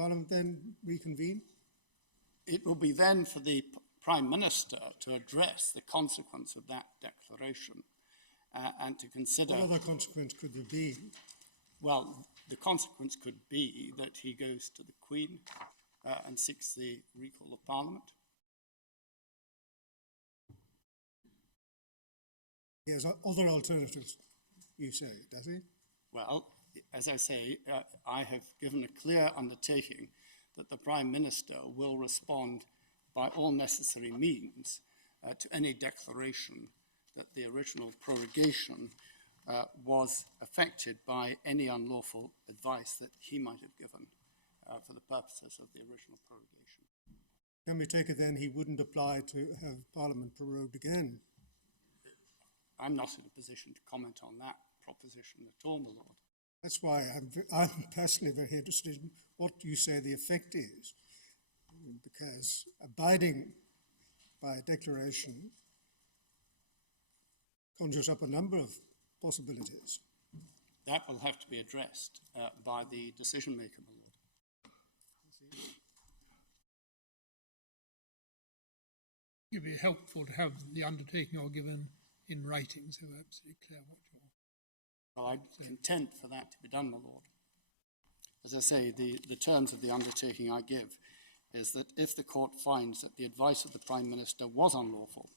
Parliament then reconvene? It will be then for the Prime Minister to address the consequence of that declaration and to consider... What other consequence could there be? Well, the consequence could be that he goes to the Queen and seeks the recall of Parliament. He has other alternatives, you say, does he? Well, as I say, I have given a clear undertaking that the Prime Minister will respond by all necessary means to any declaration that the original prorogation was affected by any unlawful advice that he might have given for the purposes of the original prorogation. Can we take it then he wouldn't apply to have Parliament prorogued again? I'm not in a position to comment on that proposition at all, my Lord. That's why I'm personally very interested in what you say the effect is, because abiding by a declaration conjures up a number of possibilities. That will have to be addressed by the decision maker, my Lord. It would be helpful to have the undertaking you're given in writing, so we're absolutely clear what you're... Well, I'm content for that to be done, my Lord. As I say, the terms of the undertaking I give is that if the court finds that the advice of the Prime Minister was unlawful,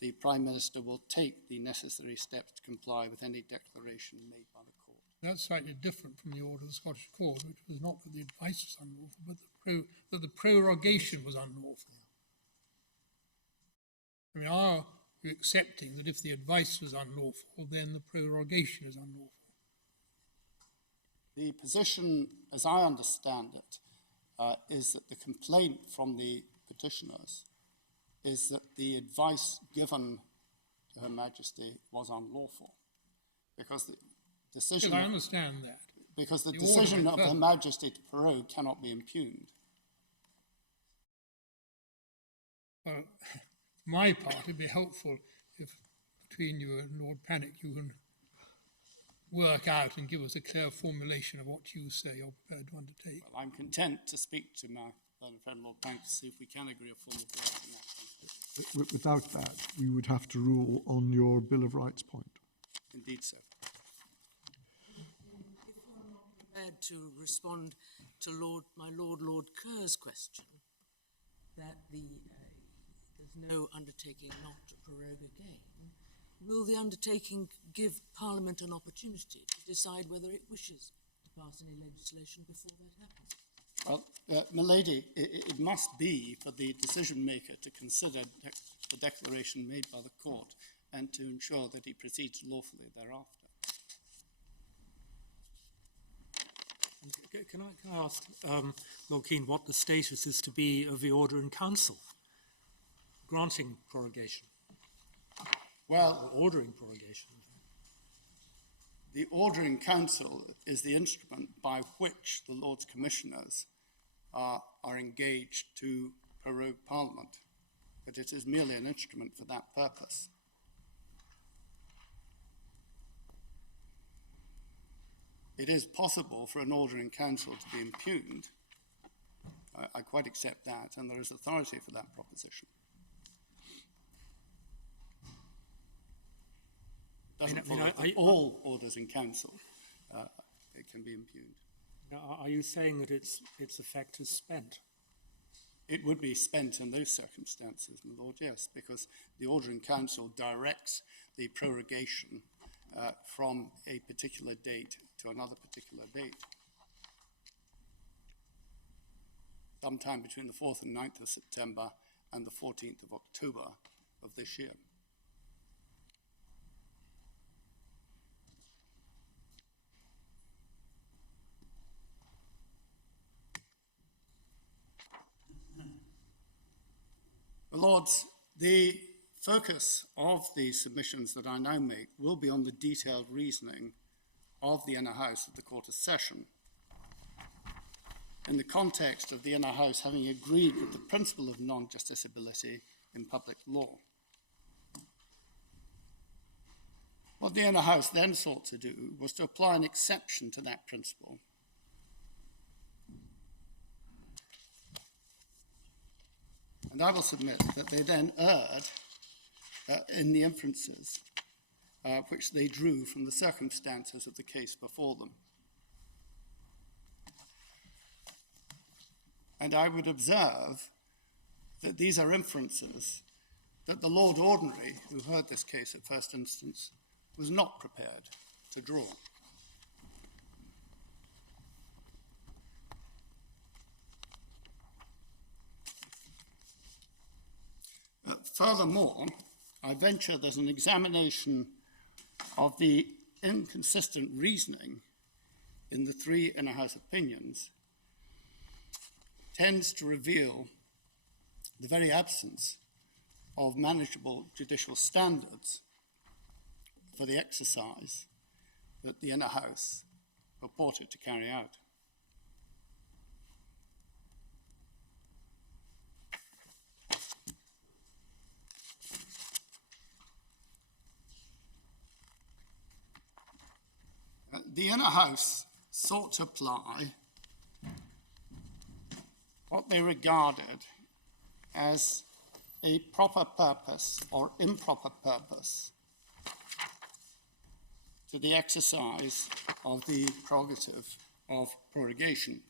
the Prime Minister will take the necessary steps to comply with any declaration made by the court. That's slightly different from the order of the Scottish Court, which was not that the advice was unlawful, but that the prorogation was unlawful. I mean, are you accepting that if the advice was unlawful, then the prorogation is unlawful? The position, as I understand it, is that the complaint from the petitioners is that the advice given to Her Majesty was unlawful, because the decision... Well, I understand that. Because the decision of Her Majesty to prorogue cannot be impugned. Well, for my part, it'd be helpful if between you and Lord Panic you can work out and give us a clear formulation of what you say you're prepared to undertake. Well, I'm content to speak to my learned friend Lord Panic to see if we can agree a formal draft in that sense. Without that, we would have to rule on your Bill of Rights point. Indeed, sir. If you're not prepared to respond to Lord Kerr's question, that there's no undertaking not to prorogue again, will the undertaking give Parliament an opportunity to decide whether it wishes to pass any legislation before that happens? Well, my lady, it must be for the decision maker to consider the declaration made by the court and to ensure that he proceeds lawfully thereafter. Can I ask Lord Keane what the status is to be of the order in council granting prorogation? Well, or ordering prorogation. The order in council is the instrument by which the Lords Commissioners are engaged to prorogue Parliament, but it is merely an instrument for that purpose. It is possible for an order in council to be impugned. I quite accept that, and there is authority for that proposition. Doesn't follow that all orders in council it can be impugned. Now, are you saying that its effect is spent? It would be spent in those circumstances, my Lord, yes, because the order in council directs the prorogation from a particular date to another particular date. Sometime between the 4th and 9th of September and the 14th of October of this year. Lords, the focus of the submissions that I now make will be on the detailed reasoning of the Inner House of the Court of Session in the context of the Inner House having agreed with the principle of non-justiciability in public law. What the Inner House then sought to do was to apply an exception to that principle And I will submit that they then erred in the inferences which they drew from the circumstances of the case before them. And I would observe that these are inferences that the Lord Ordinary, who heard this case at first instance, was not prepared to draw. Furthermore, I venture that an examination of the inconsistent reasoning in the three inner house opinions tends to reveal the very absence of manageable judicial standards for the exercise that the inner house purported to carry out. The inner house sought to apply what they regarded as a proper purpose or improper purpose to the exercise of the prerogative of prorogation.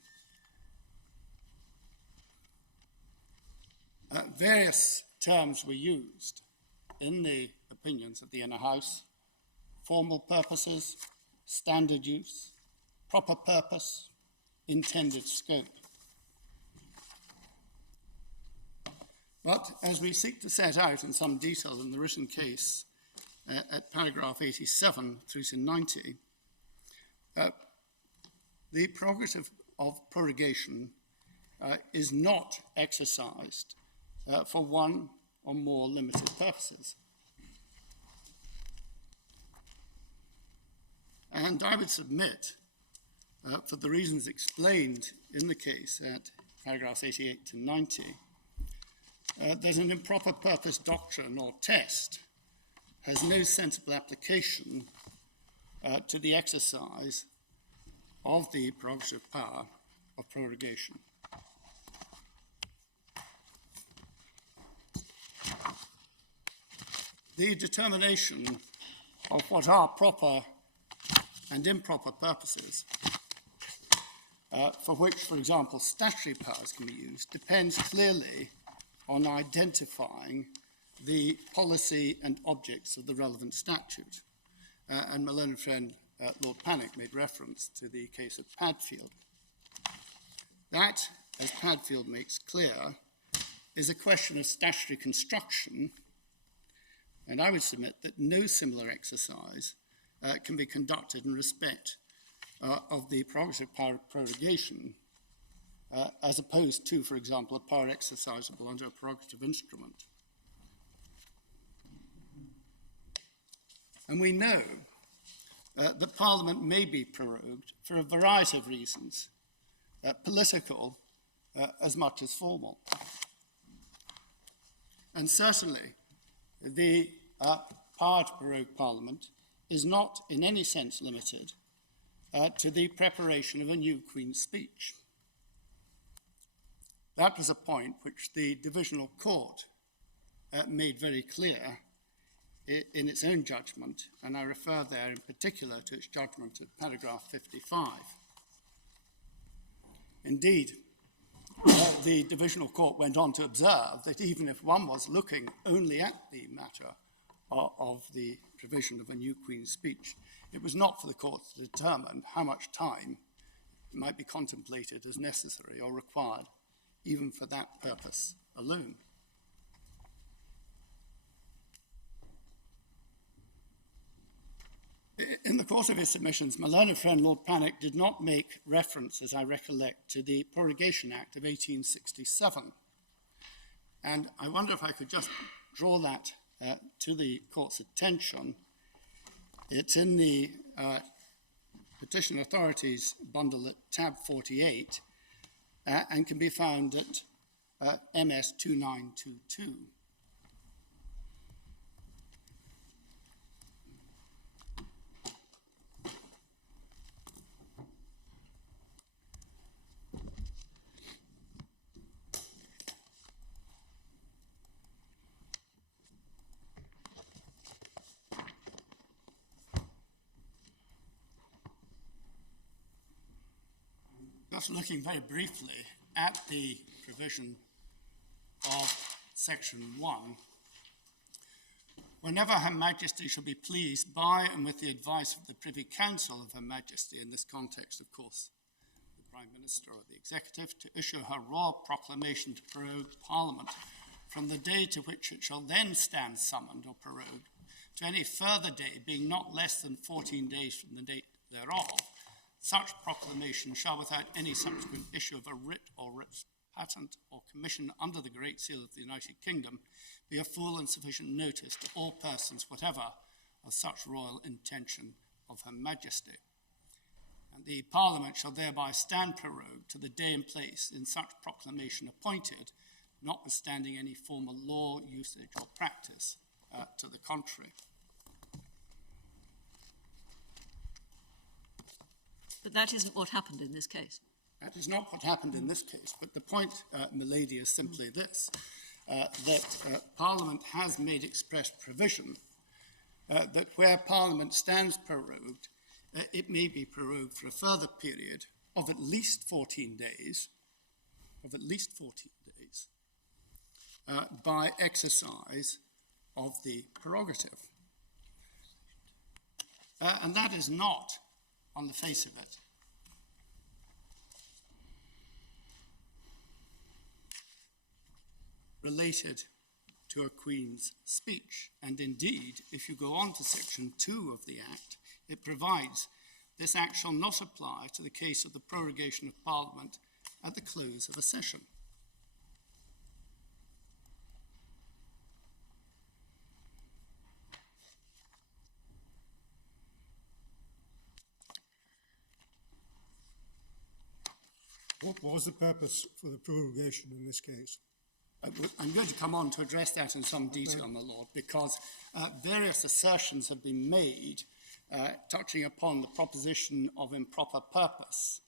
Various terms were used in the opinions of the inner house: formal purposes, standard use, proper purpose, intended scope. But as we seek to set out in some detail in the written case at paragraph 87 through to 90, the prerogative of prorogation is not exercised for one or more limited purposes. And I would submit, for the reasons explained in the case at paragraphs 88 to 90, that an improper purpose doctrine or test has no sensible application to the exercise of the prerogative power of prorogation. The determination of what are proper and improper purposes, for which, for example, statutory powers can be used, depends clearly on identifying the policy and objects of the relevant statute. And my learned friend, Lord Panic, made reference to the case of Padfield. That, as Padfield makes clear, is a question of statutory construction, and I would submit that no similar exercise can be conducted in respect of the prerogative power of prorogation as opposed to, for example, a power exercisable under a prerogative instrument. And we know that Parliament may be prorogued for a variety of reasons, political as much as formal. And certainly, the power to prorogue Parliament is not in any sense limited to the preparation of a new Queen's speech. That was a point which the Divisional Court made very clear in its own judgment, and I refer there in particular to its judgment at paragraph 55. Indeed, the Divisional Court went on to observe that even if one was looking only at the matter of the provision of a new Queen's speech, it was not for the court to determine how much time might be contemplated as necessary or required, even for that purpose alone. In the course of his submissions, my learned friend Lord Panic did not make reference, as I recollect, to the Prorogation Act of 1867. And I wonder if I could just draw that to the court's attention. It's in the Petition Authorities bundle at tab 48 and can be found at MS 2922. just looking very briefly at the provision of Section 1. Whenever Her Majesty shall be pleased by and with the advice of the Privy Council of Her Majesty, in this context, of course, the Prime Minister or the Executive, to issue her royal proclamation to prorogue Parliament from the day to which it shall then stand summoned or prorogued, to any further day being not less than 14 days from the date thereof, such proclamation shall, without any subsequent issue of a writ or writ's patent or commission under the Great Seal of the United Kingdom, be a full and sufficient notice to all persons whatever of such royal intention of Her Majesty. And the Parliament shall thereby stand prorogued to the day and place in such proclamation appointed, notwithstanding any former law, usage, or practice to the contrary. But that isn't what happened in this case. That is not what happened in this case, but the point, milady, is simply this, that Parliament has made express provision that where Parliament stands prorogued, it may be prorogued for a further period of at least 14 days, by exercise of the prerogative. And that is not, on the face of it, related to a Queen's speech. And indeed, if you go on to Section 2 of the Act, it provides this Act shall not apply to the case of the prorogation of Parliament at the close of a session. What was the purpose for the prorogation in this case? I'm going to come on to address that in some detail, my Lord, because various assertions have been made touching upon the proposition of improper purpose,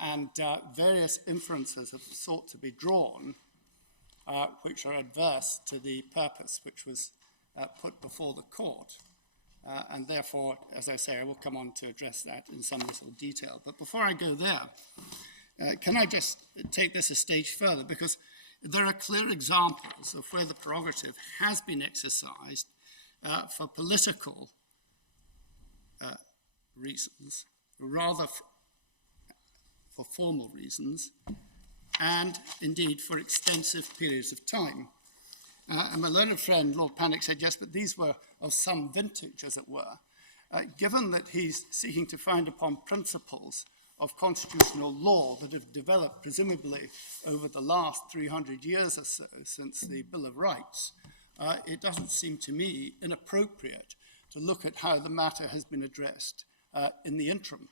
and various inferences have sought to be drawn which are adverse to the purpose which was put before the court. And therefore, as I say, I will come on to address that in some little detail. But before I go there, can I just take this a stage further? Because there are clear examples of where the prerogative has been exercised for political reasons, rather for formal reasons, and indeed for extensive periods of time. And my learned friend, Lord Panic, said, yes, but these were of some vintage, as it were. Given that he's seeking to found upon principles of constitutional law that have developed presumably over the last 300 years or so since the Bill of Rights, it doesn't seem to me inappropriate to look at how the matter has been addressed in the interim.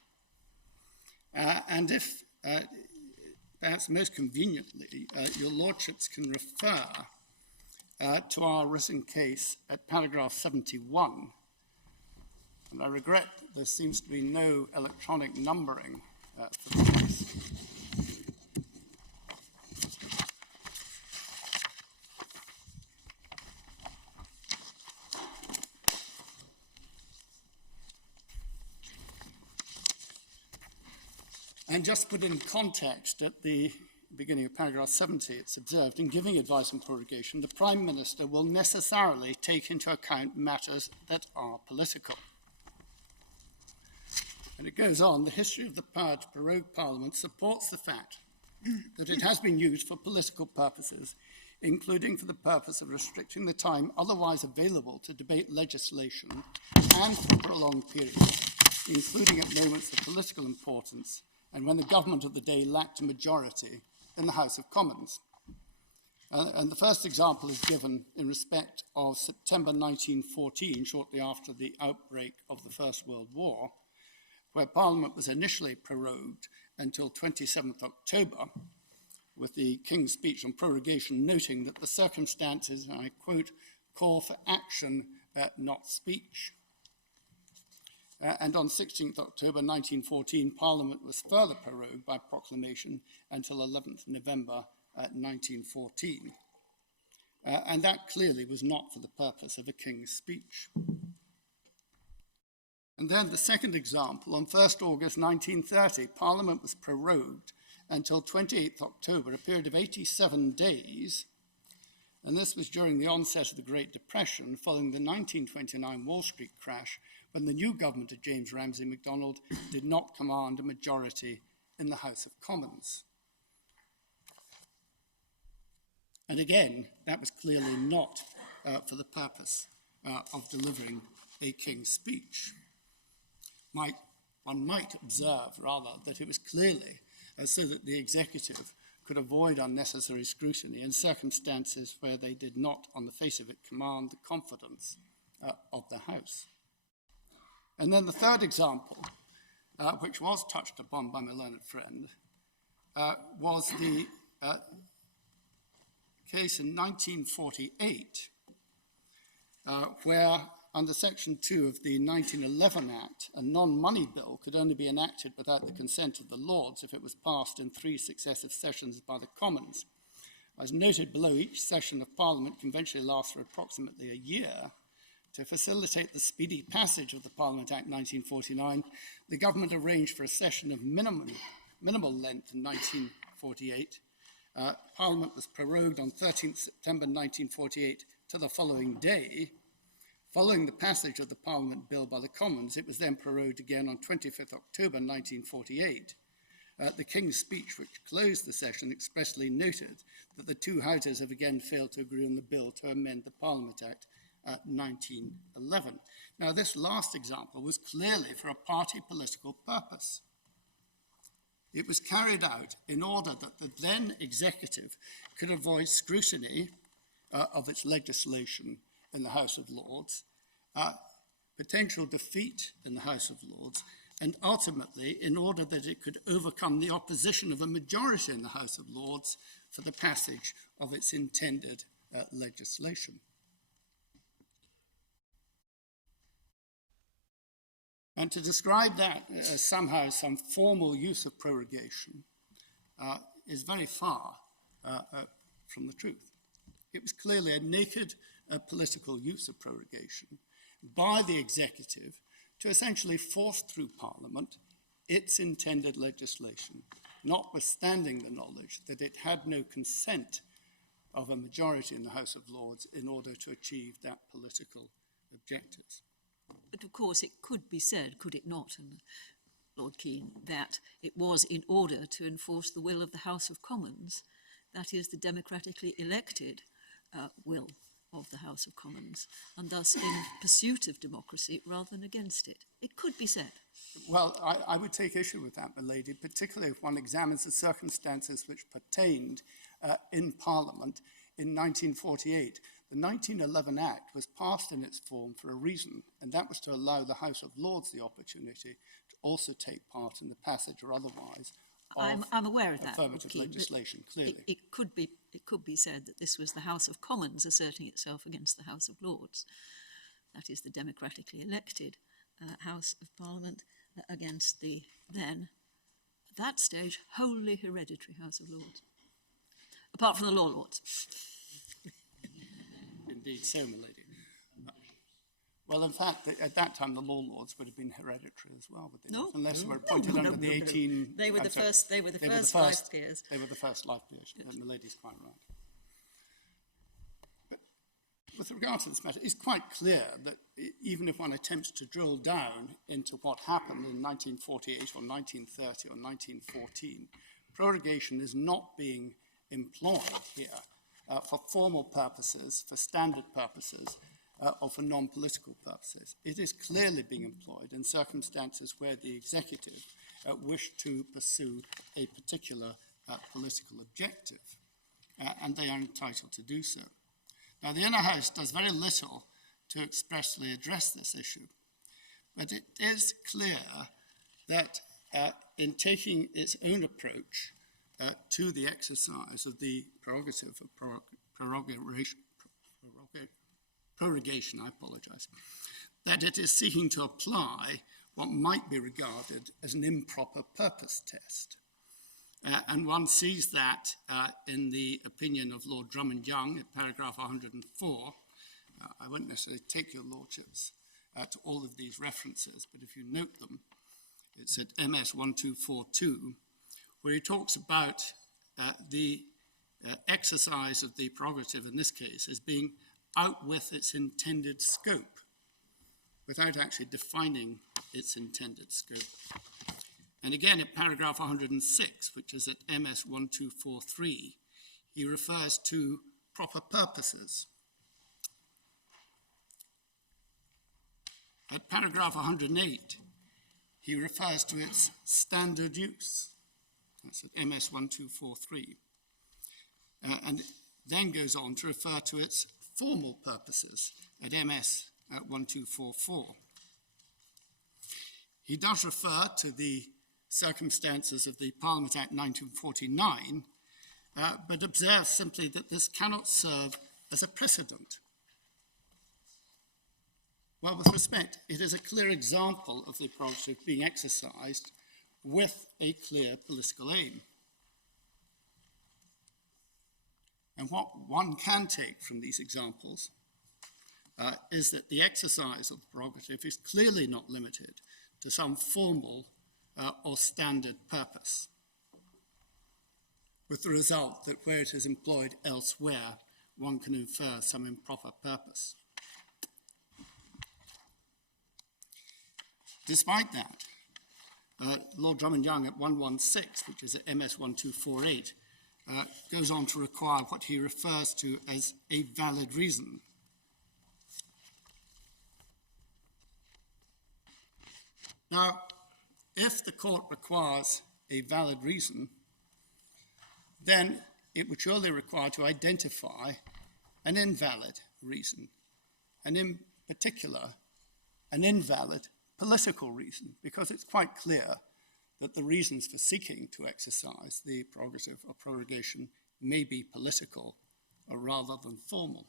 And if, perhaps most conveniently, your lordships can refer to our written case at paragraph 71. And I regret there seems to be no electronic numbering for the case. And just put in context, at the beginning of paragraph 70, it's observed, in giving advice on prorogation, the Prime Minister will necessarily take into account matters that are political. And it goes on, the history of the power to prorogue Parliament supports the fact that it has been used for political purposes, including for the purpose of restricting the time otherwise available to debate legislation and for prolonged periods, including at moments of political importance and when the government of the day lacked a majority in the House of Commons. And the first example is given in respect of September 1914, shortly after the outbreak of the First World War, where Parliament was initially prorogued until 27th October, with the King's speech on prorogation noting that the circumstances, and I quote, call for action, not speech. And on 16th October 1914, Parliament was further prorogued by proclamation until 11th November 1914. And that clearly was not for the purpose of a King's speech. And then the second example, on 1st August 1930, Parliament was prorogued until 28th October, a period of 87 days. And this was during the onset of the Great Depression, following the 1929 Wall Street crash, when the new government of James Ramsay MacDonald did not command a majority in the House of Commons. And again, that was clearly not for the purpose of delivering a king's speech. One might observe, rather, that it was clearly so that the executive could avoid unnecessary scrutiny in circumstances where they did not, on the face of it, command the confidence of the House. And then the third example, which was touched upon by my learned friend, was the case in 1948, where under Section 2 of the 1911 Act, a non-money bill could only be enacted without the consent of the Lords if it was passed in 3 successive sessions by the Commons. As noted below, each session of Parliament conventionally lasts for approximately a year. To facilitate the speedy passage of the Parliament Act 1949, the government arranged for a session of minimal length in 1948. Parliament was prorogued on 13th September 1948 to the following day. Following the passage of the Parliament Bill by the Commons, it was then prorogued again on 25th October 1948. The King's speech, which closed the session, expressly noted that the two houses have again failed to agree on the bill to amend the Parliament Act 1911. Now, this last example was clearly for a party political purpose. It was carried out in order that the then executive could avoid scrutiny of its legislation in the House of Lords, potential defeat in the House of Lords, and ultimately in order that it could overcome the opposition of a majority in the House of Lords for the passage of its intended legislation. And to describe that as somehow some formal use of prorogation is very far from the truth. It was clearly a naked political use of prorogation by the executive to essentially force through Parliament its intended legislation, notwithstanding the knowledge that it had no consent of a majority in the House of Lords in order to achieve that political objectives. But of course, it could be said, could it not, and Lord Keane, that it was in order to enforce the will of the House of Commons, that is, the democratically elected will of the House of Commons, and thus in pursuit of democracy rather than against it. It could be said. Well, I would take issue with that, my lady, particularly if one examines the circumstances which pertained in Parliament in 1948. The 1911 Act was passed in its form for a reason, and that was to allow the House of Lords the opportunity to also take part in the passage or otherwise of I'm aware of that, affirmative Keane, legislation, clearly. It could be said that this was the House of Commons asserting itself against the House of Lords. That is, the democratically elected House of Parliament against the then, at that stage, wholly hereditary House of Lords, apart from the Law Lords. Indeed so, my lady. Well, in fact, at that time, the Law Lords would have been hereditary as well, would they not? Unless they were appointed under the 18... They were the first life peers. They were the first life peers. Yes. My lady's quite right. But with regard to this matter, it's quite clear that even if one attempts to drill down into what happened in 1948 or 1930 or 1914, prorogation is not being employed here for formal purposes, for standard purposes, or for non-political purposes. It is clearly being employed in circumstances where the executive wished to pursue a particular political objective, and they are entitled to do so. Now, the Inner House does very little to expressly address this issue, but it is clear that in taking its own approach to the exercise of the prerogative of prorogation, that it is seeking to apply what might be regarded as an improper purpose test. And one sees that in the opinion of Lord Drummond Young at paragraph 104. I won't necessarily take your lordship's to all of these references, but if you note them, it's at MS 1242, where he talks about the exercise of the prerogative in this case as being out with its intended scope, without actually defining its intended scope. And again, at paragraph 106, which is at MS 1243, he refers to proper purposes. At paragraph 108, he refers to its standard use. That's at MS 1243. And then goes on to refer to its formal purposes at MS 1244. He does refer to the circumstances of the Parliament Act 1949, but observes simply that this cannot serve as a precedent. Well, with respect, it is a clear example of the prerogative being exercised with a clear political aim. And what one can take from these examples is that the exercise of the prerogative is clearly not limited to some formal or standard purpose, with the result that where it is employed elsewhere, one can infer some improper purpose. Despite that, Lord Drummond-Young at 116, which is at MS 1248, goes on to require what he refers to as a valid reason. Now, if the court requires a valid reason, then it would surely require to identify an invalid reason, and in particular, an invalid political reason, because it's quite clear that the reasons for seeking to exercise the prerogative or prorogation may be political rather than formal.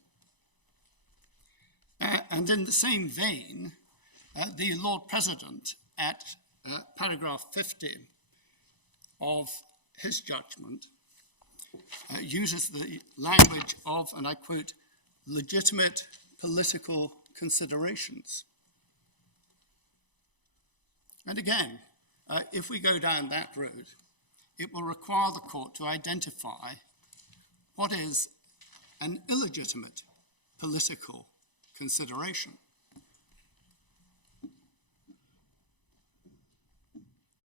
And in the same vein, the Lord President at paragraph 50 of his judgment uses the language of, and I quote, legitimate political considerations. And again, if we go down that road, it will require the court to identify what is an illegitimate political consideration.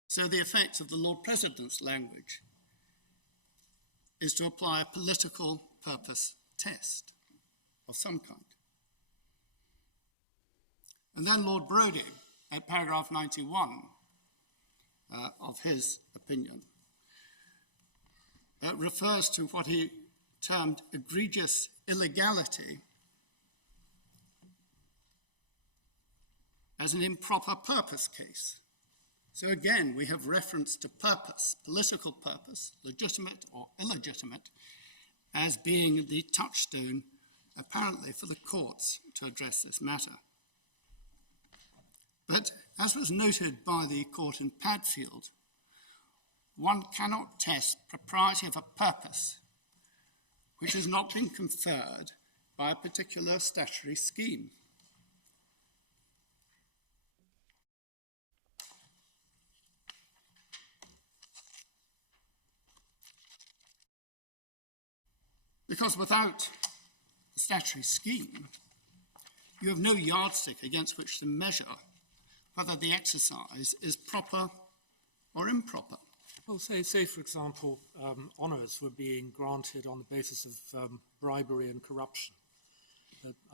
So the effect of the Lord President's language is to apply a political purpose test of some kind. And then Lord Brodie, at paragraph 91 of his opinion, refers to what he termed egregious illegality as an improper purpose case. So again, we have reference to purpose, political purpose, legitimate or illegitimate, as being the touchstone, apparently, for the courts to address this matter. But as was noted by the court in Padfield, one cannot test propriety of a purpose which has not been conferred by a particular statutory scheme. Because without a statutory scheme, you have no yardstick against which to measure whether the exercise is proper or improper. Well, say for example, honours were being granted on the basis of bribery and corruption.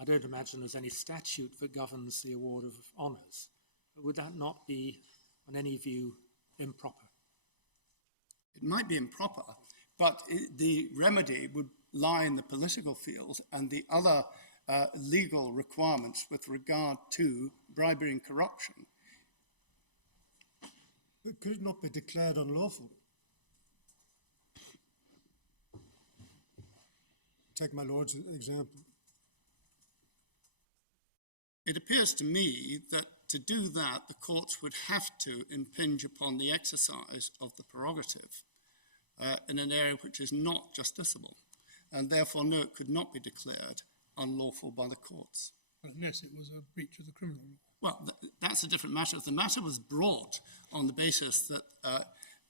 I don't imagine there's any statute that governs the award of honours. Would that not be, on any view, improper? It might be improper, but the remedy would lie in the political field and the other legal requirements with regard to bribery and corruption. But could it not be declared unlawful? Take my Lord's example. It appears to me that to do that, the courts would have to impinge upon the exercise of the prerogative in an area which is not justiciable, and therefore, no, it could not be declared unlawful by the courts. Unless it was a breach of the criminal law. Well, that's a different matter. If the matter was brought on the basis that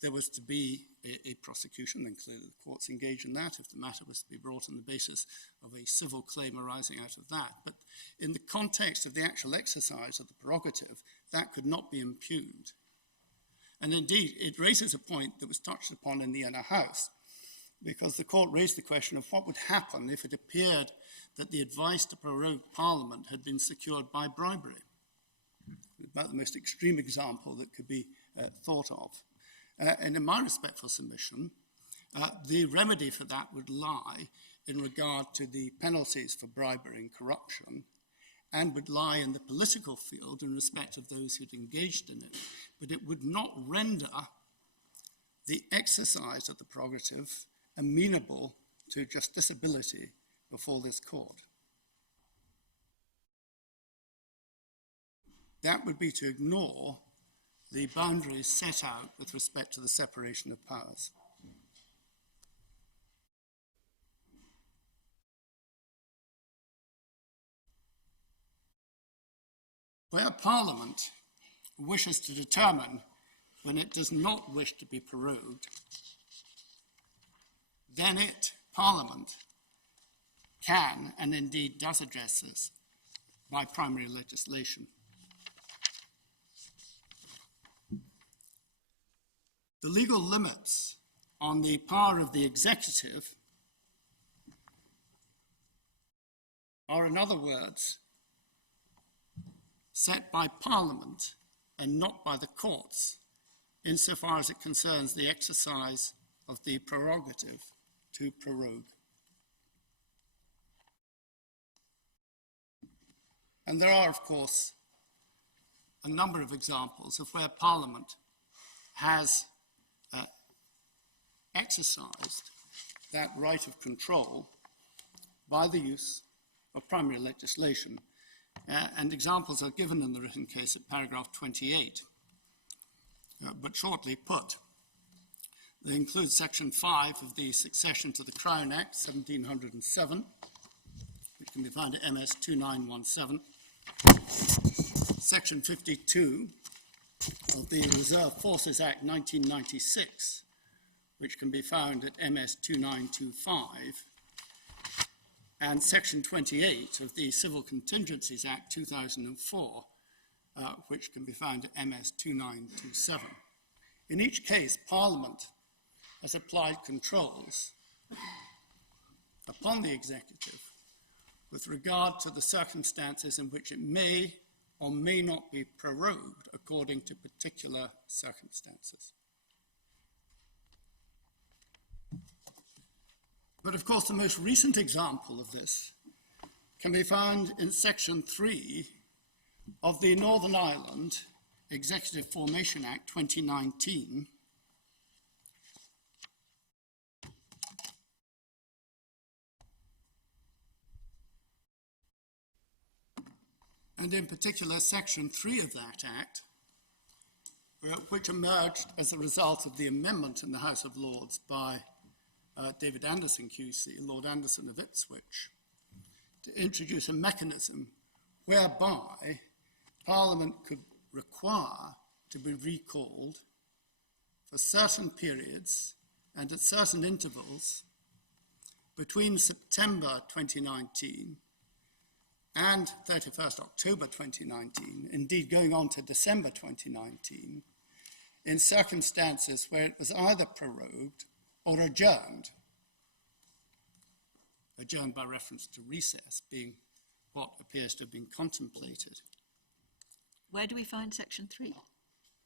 there was to be a prosecution, then clearly the courts engage in that. If the matter was to be brought on the basis of a civil claim arising out of that. But in the context of the actual exercise of the prerogative, that could not be impugned. And indeed, it raises a point that was touched upon in the Inner House, because the court raised the question of what would happen if it appeared that the advice to prorogue Parliament had been secured by bribery. About the most extreme example that could be thought of. And in my respectful submission, the remedy for that would lie in regard to the penalties for bribery and corruption, and would lie in the political field in respect of those who'd engaged in it. But it would not render the exercise of the prerogative amenable to justiciability before this court. That would be to ignore the boundaries set out with respect to the separation of powers. Where Parliament wishes to determine when it does not wish to be prorogued, then Parliament, can and indeed does address this by primary legislation. The legal limits on the power of the executive are, in other words, set by Parliament and not by the courts, insofar as it concerns the exercise of the prerogative to prorogue. And there are, of course, a number of examples of where Parliament has exercised that right of control by the use of primary legislation. And examples are given in the written case at paragraph 28, but shortly put. They include section 5 of the Succession to the Crown Act, 1707, which can be found at MS 2917, section 52 of the Reserve Forces Act 1996, which can be found at MS 2925, and section 28 of the Civil Contingencies Act 2004, which can be found at MS 2927. In each case, Parliament has applied controls upon the executive with regard to the circumstances in which it may or may not be prorogued according to particular circumstances. But of course, the most recent example of this can be found in section 3 of the Northern Ireland Executive Formation Act 2019, and in particular section 3 of that act, which emerged as a result of the amendment in the House of Lords by David Anderson QC, Lord Anderson of Ipswich, to introduce a mechanism whereby Parliament could require to be recalled for certain periods and at certain intervals between September 2019 and 31st October 2019, indeed going on to December 2019, in circumstances where it was either prorogued or adjourned by reference to recess being what appears to have been contemplated. Where do we find section 3?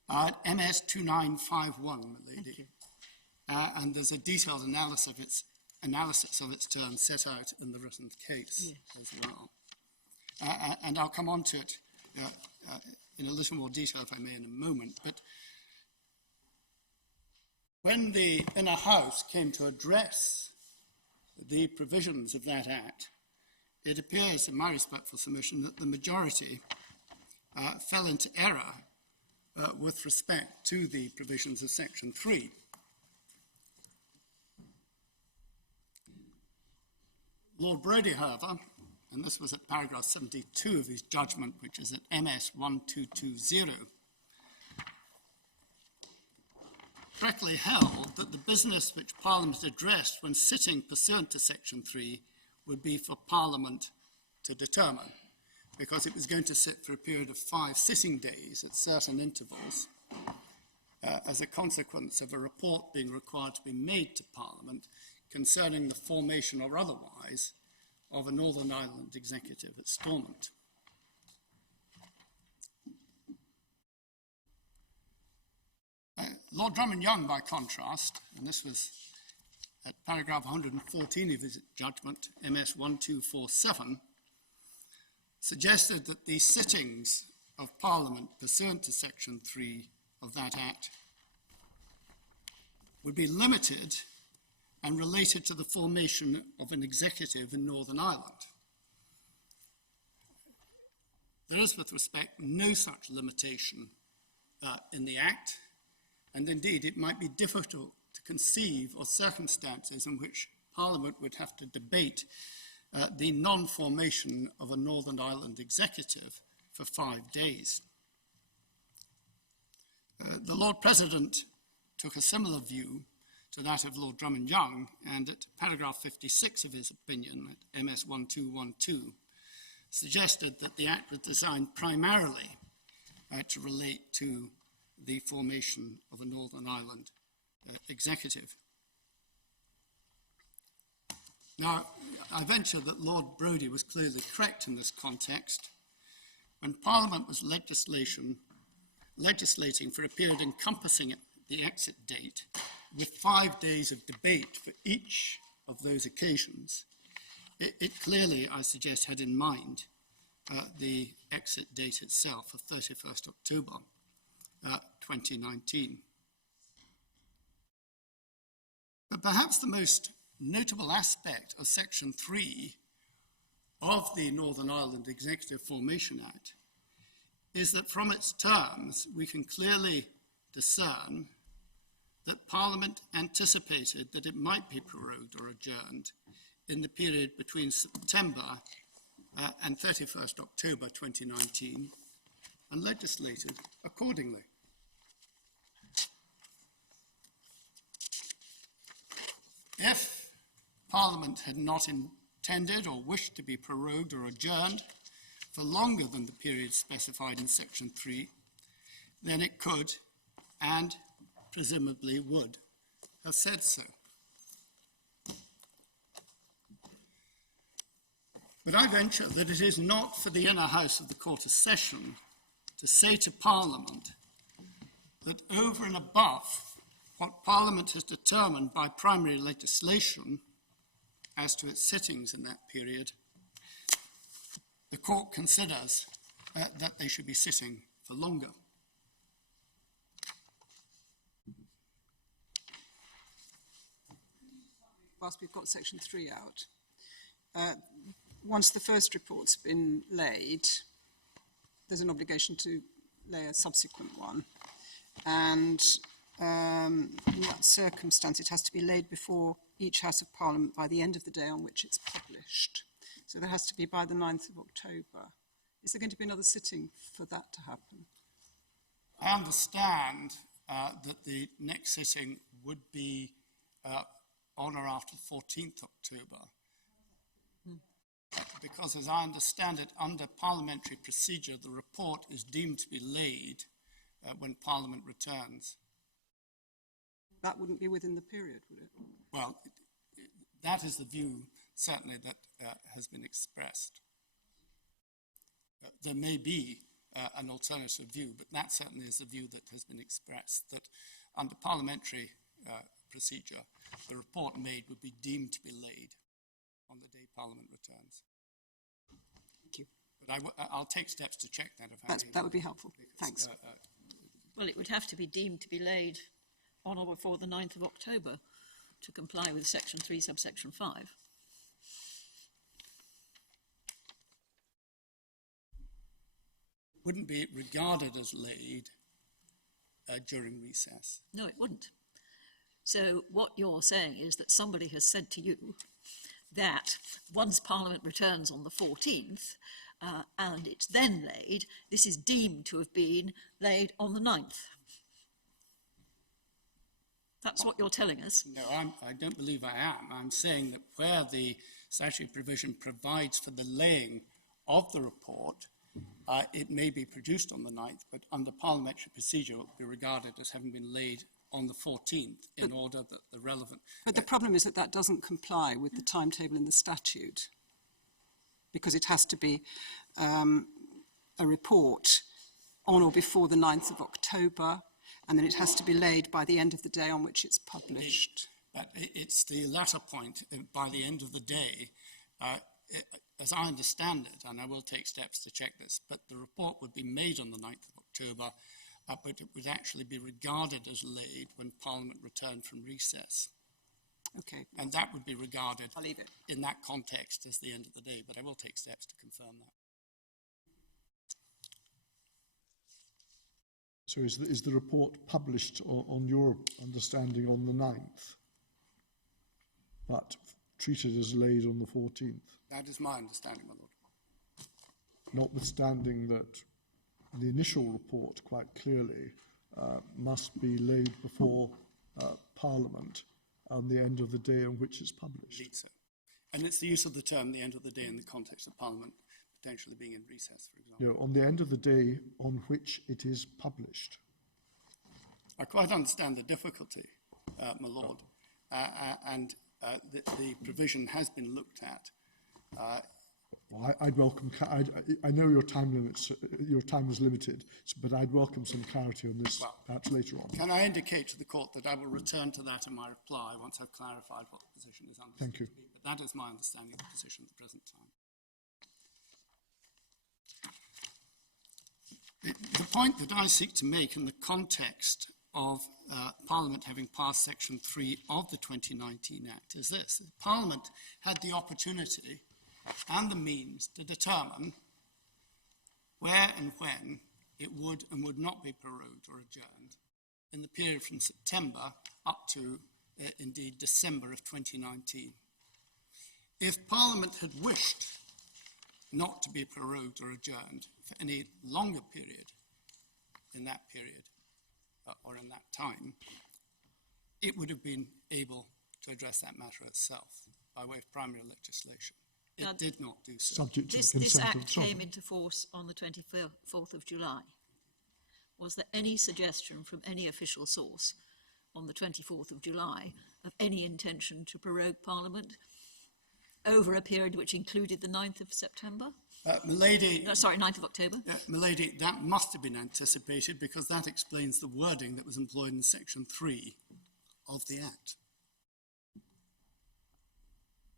MS 2951, my lady. Thank you. And there's a detailed analysis of its terms set out in the written case as well. And I'll come on to it in a little more detail, if I may, in a moment. But when the Inner House came to address the provisions of that act, it appears, in my respectful submission, that the majority fell into error with respect to the provisions of section 3. Lord Brodie, however, and this was at paragraph 72 of his judgment, which is at MS 1220, correctly held that the business which Parliament addressed when sitting pursuant to Section 3 would be for Parliament to determine, because it was going to sit for a period of 5 sitting days at certain intervals as a consequence of a report being required to be made to Parliament concerning the formation or otherwise of a Northern Ireland executive at Stormont. Lord Drummond-Young, by contrast, and this was at paragraph 114 of his judgment, MS 1247, suggested that the sittings of Parliament pursuant to Section 3 of that Act would be limited and related to the formation of an executive in Northern Ireland. There is, with respect, no such limitation in the Act, and indeed it might be difficult to conceive of circumstances in which Parliament would have to debate the non-formation of a Northern Ireland executive for 5 days. The Lord President took a similar view to that of Lord Drummond-Young, and at paragraph 56 of his opinion, at MS 1212, suggested that the Act was designed primarily to relate to the formation of a Northern Ireland executive. Now, I venture that Lord Brodie was clearly correct in this context. When Parliament was legislating for a period encompassing the exit date, with 5 days of debate for each of those occasions, it clearly, I suggest, had in mind the exit date itself of 31st October 2019. But perhaps the most notable aspect of Section 3 of the Northern Ireland Executive Formation Act is that from its terms we can clearly discern that Parliament anticipated that it might be prorogued or adjourned in the period between September and 31st October 2019 and legislated accordingly. If Parliament had not intended or wished to be prorogued or adjourned for longer than the period specified in Section 3, then it could and presumably would have said so. But I venture that it is not for the inner house of the Court of Session to say to Parliament that over and above what Parliament has determined by primary legislation as to its sittings in that period, the Court considers that they should be sitting for longer. Whilst we've got Section 3 out, once the first report's been laid, there's an obligation to lay a subsequent one. And in that circumstance, it has to be laid before each House of Parliament by the end of the day on which it's published. So there has to be by the 9th of October. Is there going to be another sitting for that to happen? I understand that the next sitting would be on or after 14th October. Because as I understand it, under parliamentary procedure, the report is deemed to be laid when Parliament returns. That wouldn't be within the period, would it? Well, that is the view, certainly, that has been expressed. There may be an alternative view, but that certainly is the view that has been expressed, that under parliamentary procedure, the report made would be deemed to be laid on the day Parliament returns. Thank you. But I'll take steps to check that. That would be helpful. Thanks. Well, it would have to be deemed to be laid on or before the 9th of October to comply with Section 3, subsection 5. Wouldn't be regarded as laid during recess. No, it wouldn't. So what you're saying is that somebody has said to you that once Parliament returns on the 14th, and it's then laid, this is deemed to have been laid on the 9th. That's what you're telling us. No, I don't believe I am. I'm saying that where the statutory provision provides for the laying of the report, it may be produced on the 9th, but under parliamentary procedure, it will be regarded as having been laid on the 14th in order that the relevant... But the problem is that that doesn't comply with the timetable in the statute, because it has to be a report on or before the 9th of October, and then it has to be laid by the end of the day on which it's published. But it's the latter point, by the end of the day, as I understand it, and I will take steps to check this, but the report would be made on the 9th of October, but it would actually be regarded as laid when Parliament returned from recess. Okay, And that would be regarded I'll leave it. in that context as the end of the day, but I will take steps to confirm that. So is the report published on your understanding on the 9th, but treated as laid on the 14th? That is my understanding, my lord. Notwithstanding that the initial report quite clearly must be laid before Parliament on the end of the day on which it's published. Indeed so. And it's the use of the term the end of the day in the context of Parliament potentially being in recess, for example. You know, on the end of the day on which it is published. I quite understand the difficulty, my lord, and the provision has been looked at. Well, I'd welcome. I know your time limits. Your time is limited, but I'd welcome some clarity on this, perhaps later on. Can I indicate to the court that I will return to that in my reply once I've clarified what the position is understood Thank you. to be? But that is my understanding of the position at the present time. The point that I seek to make in the context of Parliament having passed Section 3 of the 2019 Act is this. Parliament had the opportunity and the means to determine where and when it would and would not be prorogued or adjourned in the period from September up to, indeed, December of 2019. If Parliament had wished not to be prorogued or adjourned for any longer period in that period or in that time, it would have been able to address that matter itself by way of primary legislation. It did not do so. Subject to This the consent Act of the sovereign. came into force on the 24th of July. Was there any suggestion from any official source on the 24th of July of any intention to prorogue Parliament over a period which included the 9th of September? Milady, No, sorry, 9th of October. Milady, that must have been anticipated because that explains the wording that was employed in Section 3 of the Act.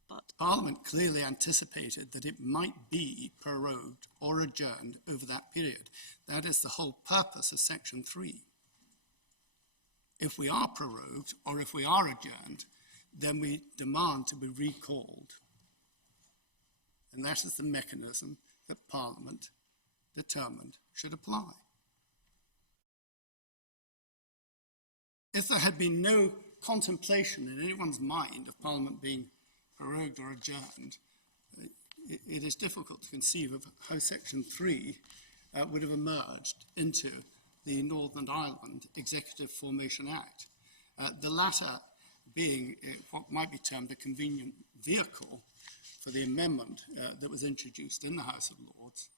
But Parliament clearly anticipated that it might be prorogued or adjourned over that period. That is the whole purpose of Section 3. If we are prorogued or if we are adjourned, then we demand to be recalled. And that is the mechanism that Parliament determined should apply. If there had been no contemplation in anyone's mind of Parliament being prorogued or adjourned, it is difficult to conceive of how Section 3 would have emerged into the Northern Ireland Executive Formation Act. The latter being what might be termed a convenient vehicle for the amendment that was introduced in the House of Lords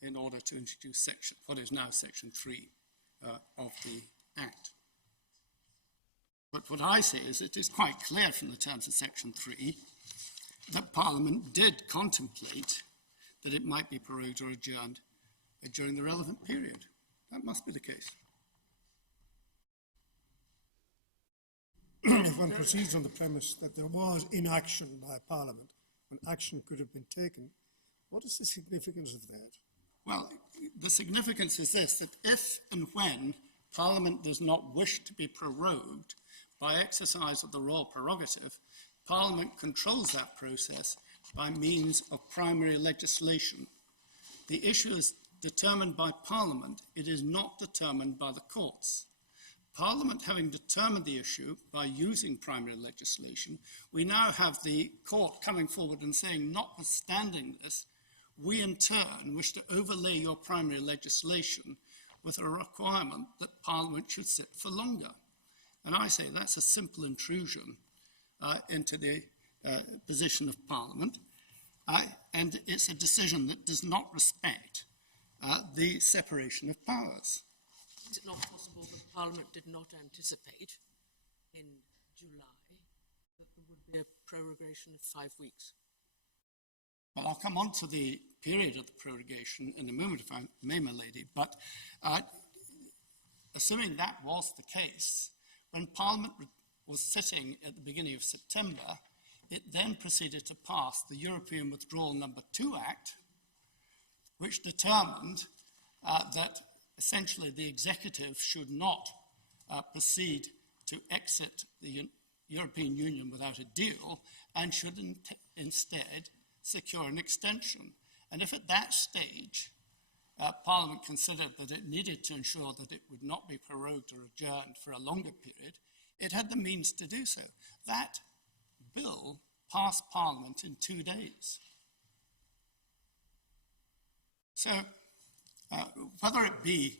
in order to introduce what is now Section 3 of the Act. But what I say is it is quite clear from the terms of Section 3 that Parliament did contemplate that it might be prorogued or adjourned during the relevant period. That must be the case. If one proceeds on the premise that there was inaction by Parliament, when action could have been taken, what is the significance of that? Well, the significance is this, that if and when Parliament does not wish to be prorogued by exercise of the royal prerogative, Parliament controls that process by means of primary legislation. The issue is determined by Parliament. It is not determined by the courts. Parliament having determined the issue by using primary legislation, we now have the court coming forward and saying, notwithstanding this, we in turn wish to overlay your primary legislation with a requirement that Parliament should sit for longer. And I say that's a simple intrusion into the position of Parliament, and it's a decision that does not respect the separation of powers. Is it not possible that Parliament did not anticipate in July that there would be a prorogation of 5 weeks? Well, I'll come on to the period of the prorogation in a moment, if I may, my lady, but assuming that was the case, when Parliament was sitting at the beginning of September, it then proceeded to pass the European Withdrawal No. 2 Act, which determined that essentially the executive should not proceed to exit the European Union without a deal and should instead secure an extension. And if at that stage Parliament considered that it needed to ensure that it would not be prorogued or adjourned for a longer period, it had the means to do so. That bill passed Parliament in 2 days. So whether it be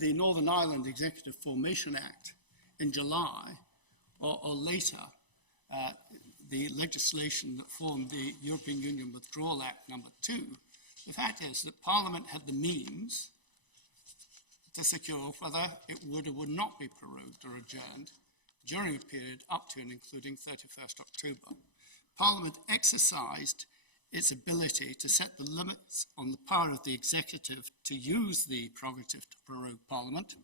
the Northern Ireland Executive Formation Act in July or later, the legislation that formed the European Union Withdrawal Act No. 2, the fact is that Parliament had the means to secure whether it would or would not be prorogued or adjourned during a period up to and including 31st October. Parliament exercised its ability to set the limits on the power of the executive to use the prerogative to prorogue Parliament.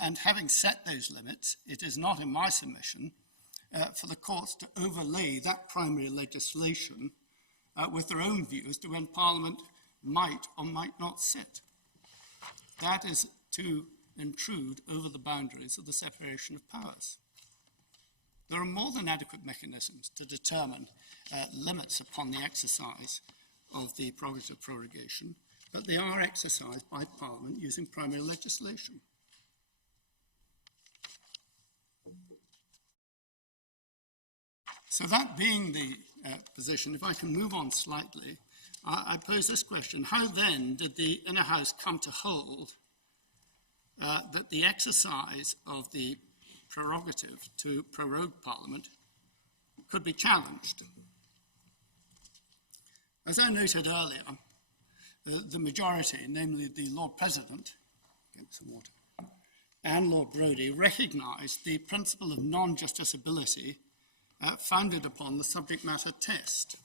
And having set those limits, it is not in my submission for the courts to overlay that primary legislation with their own views to when Parliament might or might not sit. That is to intrude over the boundaries of the separation of powers. There are more than adequate mechanisms to determine limits upon the exercise of the prerogative of prorogation, but they are exercised by Parliament using primary legislation. So that being the position, if I can move on slightly, I pose this question. How then did the Inner House come to hold that the exercise of the prerogative to prorogue Parliament could be challenged? As I noted earlier, the majority, namely the Lord President, get some water, and Lord Brodie, recognised the principle of non-justiciability founded upon the subject matter test.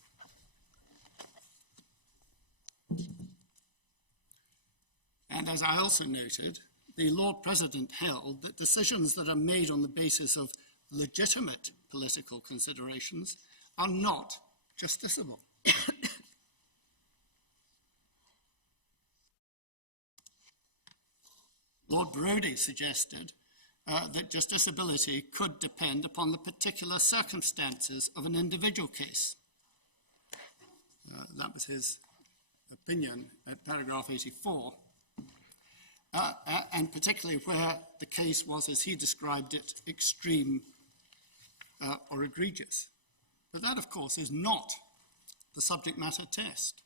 And as I also noted, the Lord President held that decisions that are made on the basis of legitimate political considerations are not justiciable. Lord Brodie suggested that justiciability could depend upon the particular circumstances of an individual case. That was his opinion at paragraph 84. And particularly where the case was, as he described it, extreme or egregious. But that, of course, is not the subject matter test,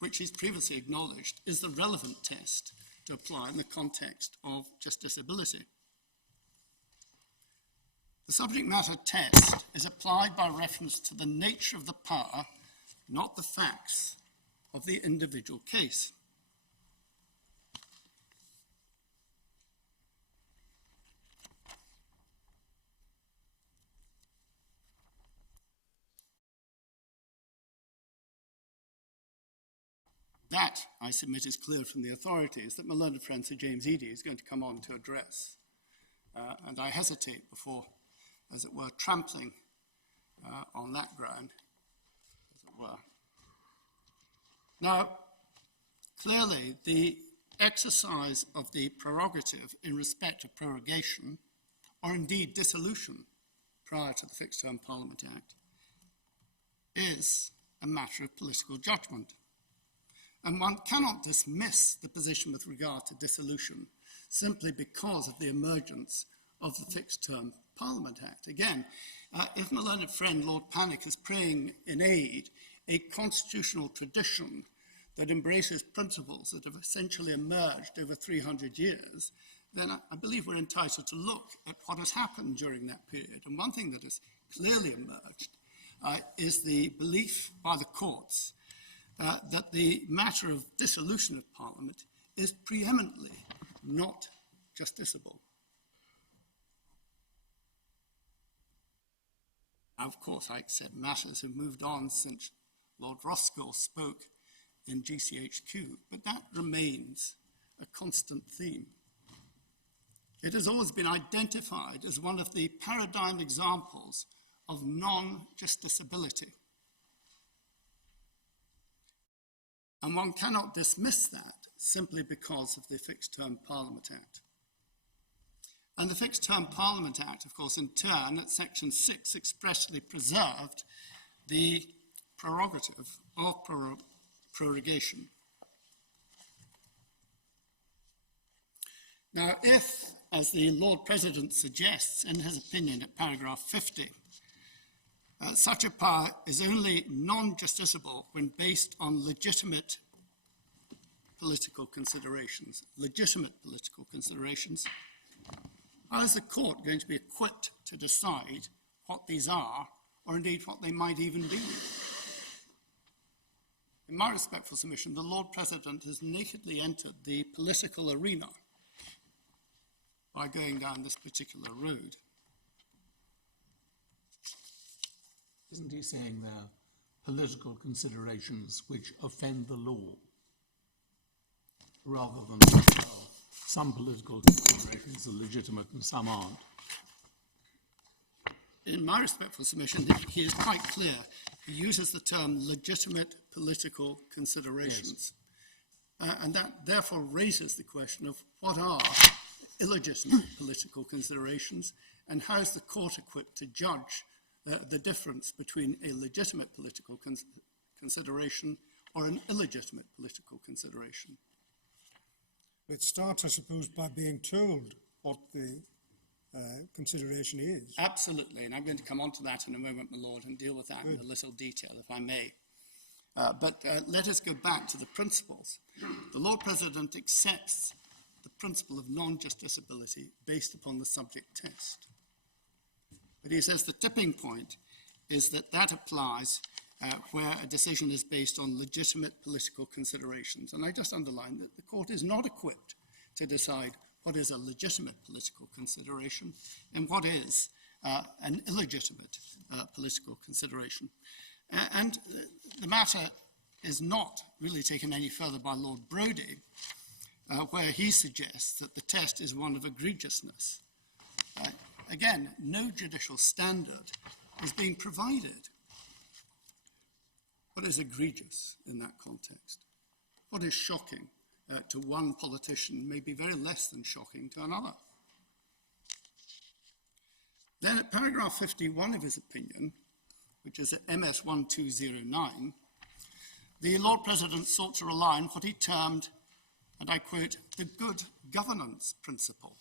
which he's previously acknowledged is the relevant test to apply in the context of justiciability. The subject matter test is applied by reference to the nature of the power, not the facts of the individual case. That, I submit, is clear from the authorities that my learned friend Sir James Eadie is going to come on to address. And I hesitate before, as it were, trampling on that ground, as it were. Now, clearly, the exercise of the prerogative in respect of prorogation, or indeed dissolution prior to the Fixed Term Parliament Act, is a matter of political judgment. And one cannot dismiss the position with regard to dissolution simply because of the emergence of the Fixed Term Parliament Act. Again, if my learned friend Lord Pannick is praying in aid a constitutional tradition that embraces principles that have essentially emerged over 300 years, then I believe we're entitled to look at what has happened during that period. And one thing that has clearly emerged is the belief by the courts that the matter of dissolution of Parliament is preeminently not justiciable. Now, of course, I accept matters have moved on since Lord Roscoe spoke in GCHQ, but that remains a constant theme. It has always been identified as one of the paradigm examples of non-justiciability. And one cannot dismiss that simply because of the Fixed Term Parliament Act. And the Fixed Term Parliament Act, of course, in turn, at Section 6, expressly preserved the prerogative of prorogation. Now, if, as the Lord President suggests in his opinion at paragraph 50, such a power is only non-justiciable when based on legitimate political considerations, how is the court going to be equipped to decide what these are, or indeed what they might even be? In my respectful submission, the Lord President has nakedly entered the political arena by going down this particular road. Isn't he saying there are political considerations which offend the law, rather than some political considerations are legitimate and some aren't? In my respectful submission, he is quite clear. He uses the term legitimate political considerations. Yes. And that therefore raises the question of what are illegitimate political considerations, and how is the court equipped to judge the difference between a legitimate political consideration or an illegitimate political consideration? It starts, I suppose, by being told what the consideration is. Absolutely, and I'm going to come on to that in a moment, my Lord, and deal with that in a little detail, if I may. But let us go back to the principles. The Lord President accepts the principle of non-justiciability based upon the subject test. But he says the tipping point is that applies where a decision is based on legitimate political considerations. And I just underline that the court is not equipped to decide what is a legitimate political consideration and what is an illegitimate political consideration. And the matter is not really taken any further by Lord Brodie, where he suggests that the test is one of egregiousness. Again, no judicial standard is being provided. What is egregious in that context? What is shocking to one politician may be very less than shocking to another. Then at paragraph 51 of his opinion, which is at MS 1209, the Lord President sought to rely on what he termed, and I quote, the good governance principle.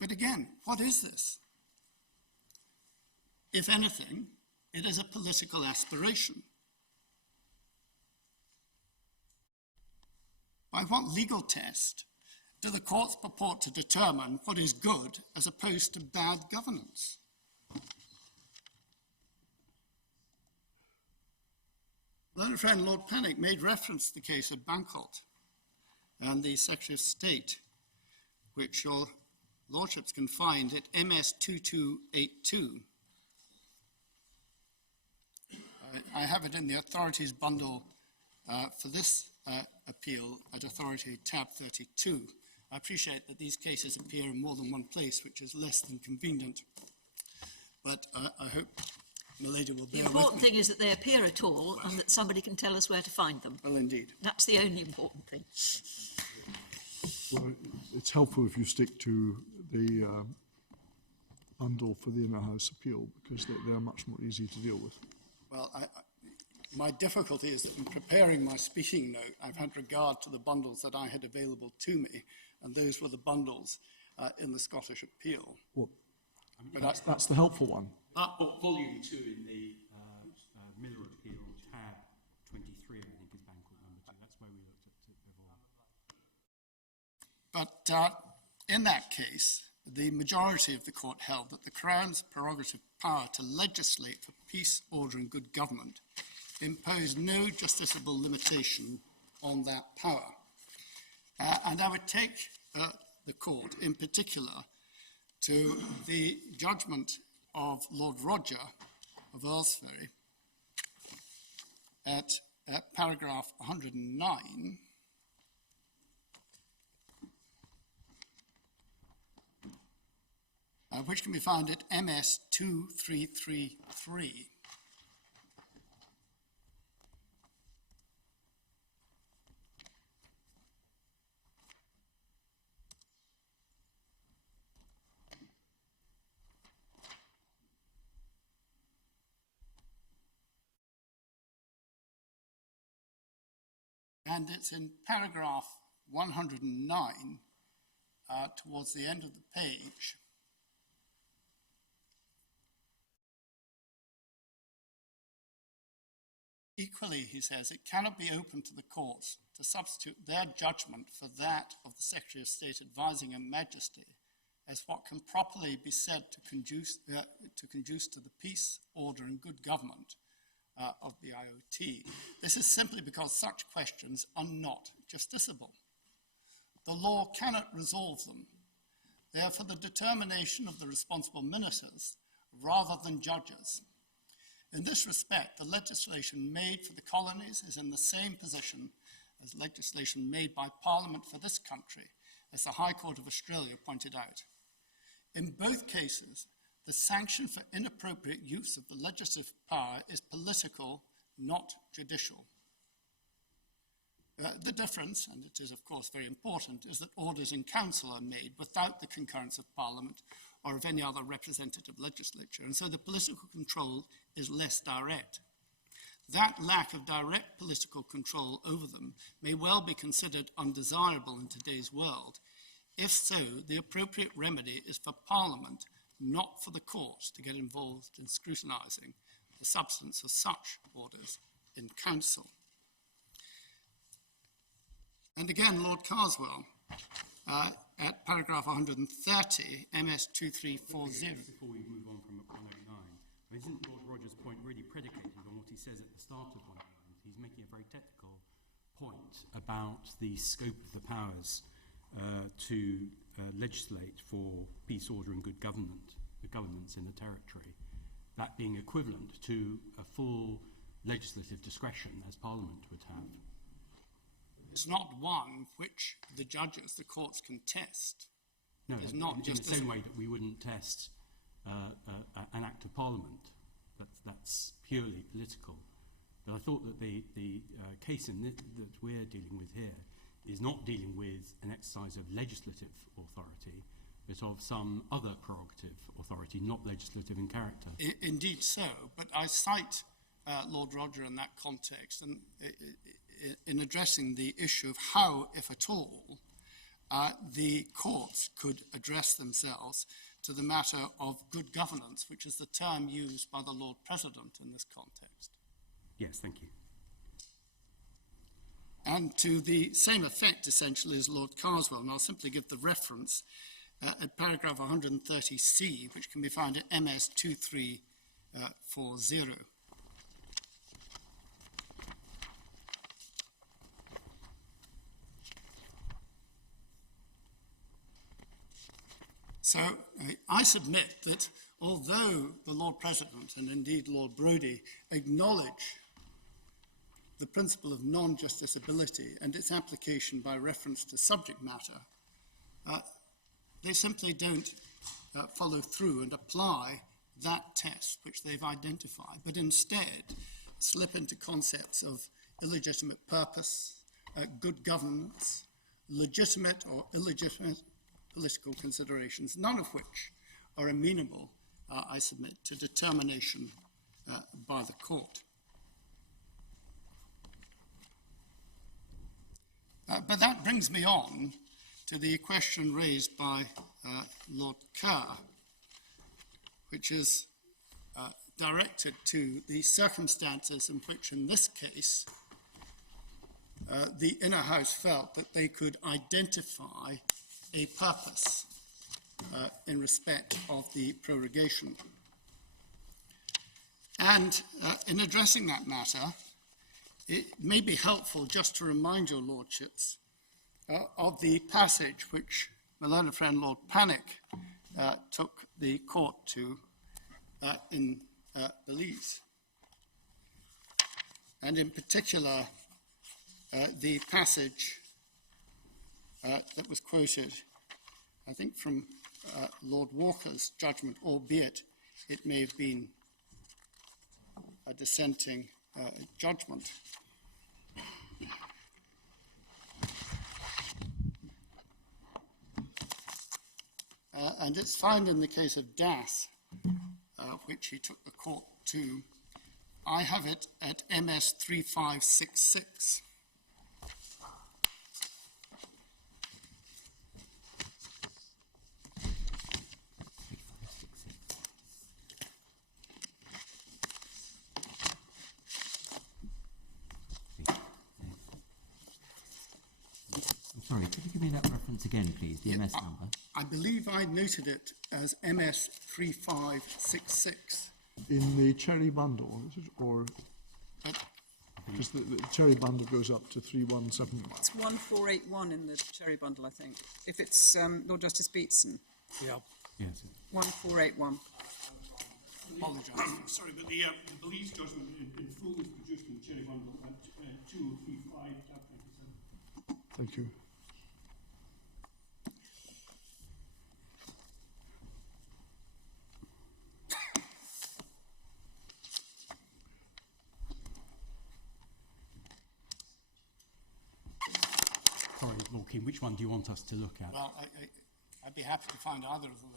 But again, what is this? If anything, it is a political aspiration. By what legal test do the courts purport to determine what is good as opposed to bad governance? Learned friend Lord Pannick made reference to the case of Bancroft and the Secretary of State, which your lordships can find at MS 2282. I have it in the authorities bundle for this appeal at authority tab 32. I appreciate that these cases appear in more than one place, which is less than convenient, but I hope Milady will bear with me. The important thing is that they appear at all and that somebody can tell us where to find them. Well, indeed. That's the only important thing. Well, it's helpful if you stick to the bundle for the Inner House appeal, because they are much more easy to deal with. Well, My difficulty is that in preparing my speaking note, I've had regard to the bundles that I had available to me, and those were the bundles in the Scottish Appeal. Well, But that's the helpful one. Volume 2 in the Miller Appeal, tab 23, I think is Bancourt number 2. That's where we looked at it before. But in that case, the majority of the court held that the Crown's prerogative power to legislate for peace, order and good government imposed no justiciable limitation on that power. And I would take the court in particular to the judgment of Lord Roger of Earlsferry at paragraph 109, which can be found at MS 2333. And it's in paragraph 109, towards the end of the page. Equally, he says, it cannot be open to the courts to substitute their judgment for that of the Secretary of State advising Her Majesty as what can properly be said to conduce to the peace, order and good government of the IOT. This is simply because such questions are not justiciable. The law cannot resolve them. They are for the determination of the responsible ministers rather than judges. In this respect, the legislation made for the colonies is in the same position as legislation made by Parliament for this country, as the High Court of Australia pointed out. In both cases, the sanction for inappropriate use of the legislative power is political, not judicial. The difference, and it is of course very important, is that orders in council are made without the concurrence of Parliament or of any other representative legislature, and so the political control is less direct. That lack of direct political control over them may well be considered undesirable in today's world. If so, the appropriate remedy is for Parliament, not for the courts, to get involved in scrutinising the substance of such orders in council. And again, Lord Carswell, at paragraph 130, MS 2340. Before we move on from 109, isn't Lord Rogers' point really predicated on what he says at the start of 109? He's making a very technical point about the scope of the powers to legislate for peace, order and good government, the governments in the territory, that being equivalent to a full legislative discretion as Parliament would have. It's not one which the judges, the courts can test. No, It's not in just the same way that we wouldn't test an act of Parliament. That's purely political. But I thought that the case that we're dealing with here is not dealing with an exercise of legislative authority, but of some other prerogative authority, not legislative in character. Indeed so, but I cite Lord Roger in that context and in addressing the issue of how, if at all, the courts could address themselves to the matter of good governance, which is the term used by the Lord President in this context. Yes, thank you. And to the same effect, essentially, as Lord Carswell, and I'll simply give the reference at paragraph 130C, which can be found at MS 2340. So I submit that although the Lord President and indeed Lord Brodie acknowledge the principle of non-justiciability and its application by reference to subject matter, they simply don't follow through and apply that test which they've identified, but instead slip into concepts of illegitimate purpose, good governance, legitimate or illegitimate political considerations, none of which are amenable, I submit, to determination by the court. But that brings me on to the question raised by Lord Kerr, which is directed to the circumstances in which, in this case, the Inner House felt that they could identify a purpose in respect of the prorogation. And in addressing that matter, it may be helpful just to remind your lordships of the passage which my learned friend Lord Panic took the court to in Belize. And in particular, the passage that was quoted, I think from Lord Walker's judgment, albeit it may have been a dissenting judgment. And it's found in the case of Das, which he took the court to. I have it at MS 3566. Sorry, could you give me that reference again, please, the MS number? I believe I noted it as MS 3566. In the cherry bundle, is it? Or because the cherry bundle goes up to 3171. It's 1481 in the cherry bundle, I think. If it's Lord Justice Beatson, Yeah. Yes. 1481. Apologise. Sorry, but the Belize judgment in full was produced in the Cherry Bundle at 2035, tab 27. Thank you. Sorry, Lord King, which one do you want us to look at? Well, I'd be happy to find either of them.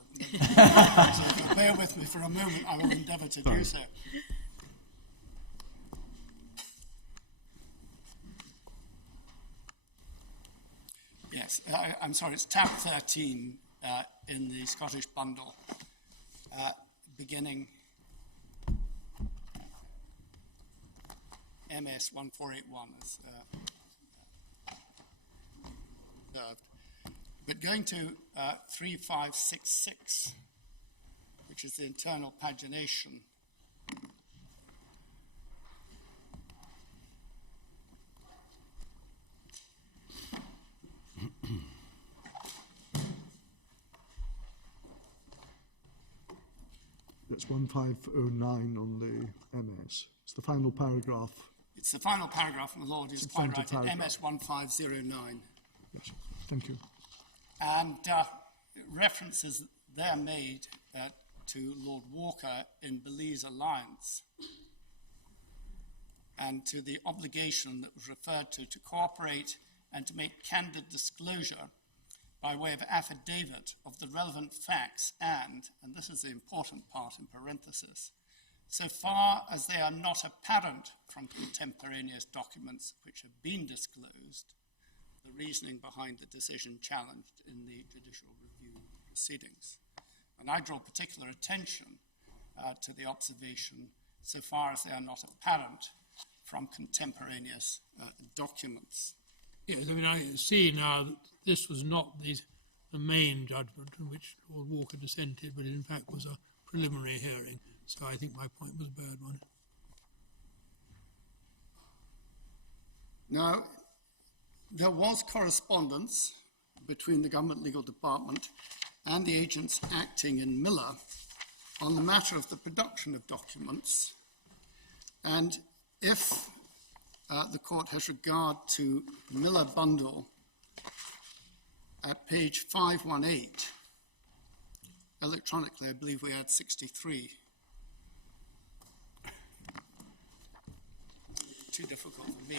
So if you bear with me for a moment, I will endeavour to do so. Yes, I'm sorry, it's tab 13 in the Scottish bundle, beginning MS 1481 as observed. But going to 3566, which is the internal pagination, That's 1509 on the MS. It's the final paragraph. it's the final paragraph, and the Lord is quite right, in MS 1509. Yes, thank you. And references there made to Lord Walker in Belize Alliance and to the obligation that was referred to cooperate and to make candid disclosure by way of affidavit of the relevant facts and this is the important part in parenthesis, so far as they are not apparent from contemporaneous documents which have been disclosed, the reasoning behind the decision challenged in the judicial review proceedings. And I draw particular attention to the observation, so far as they are not apparent from contemporaneous documents. Yes, I mean, I see now that this was not the main judgment in which Lord Walker dissented, but in fact was a preliminary hearing. So I think my point was a bad one. Now, there was correspondence between the Government Legal Department and the agents acting in Miller on the matter of the production of documents, and if the court has regard to Miller Bundle at page 518, electronically I believe we had 63. Too difficult for me.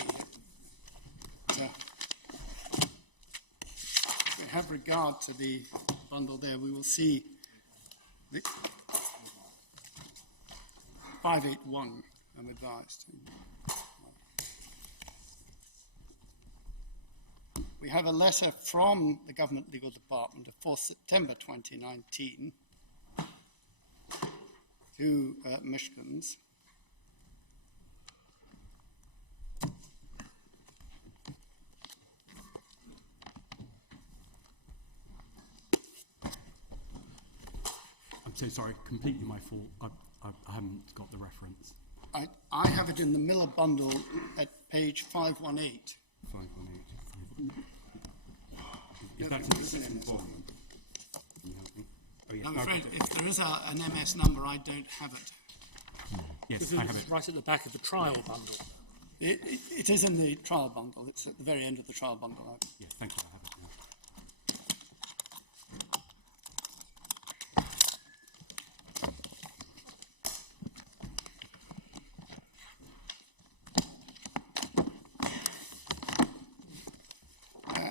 If we have regard to the bundle there, we will see the 581, I'm advised. we have a letter from the Government Legal Department of 4th September 2019 to Mishkins. I'm so sorry, completely my fault. I haven't got the reference. I have it in the Miller bundle at page 518. 518. If that's in the second volume, can you help me? Oh, yes, I'm I've afraid got it. if there is an MS number, I don't have it. Yes, Because I have it. it's right at the back of the trial bundle. It is in the trial bundle. It's at the very end of the trial bundle. Yes, thank you, I have it.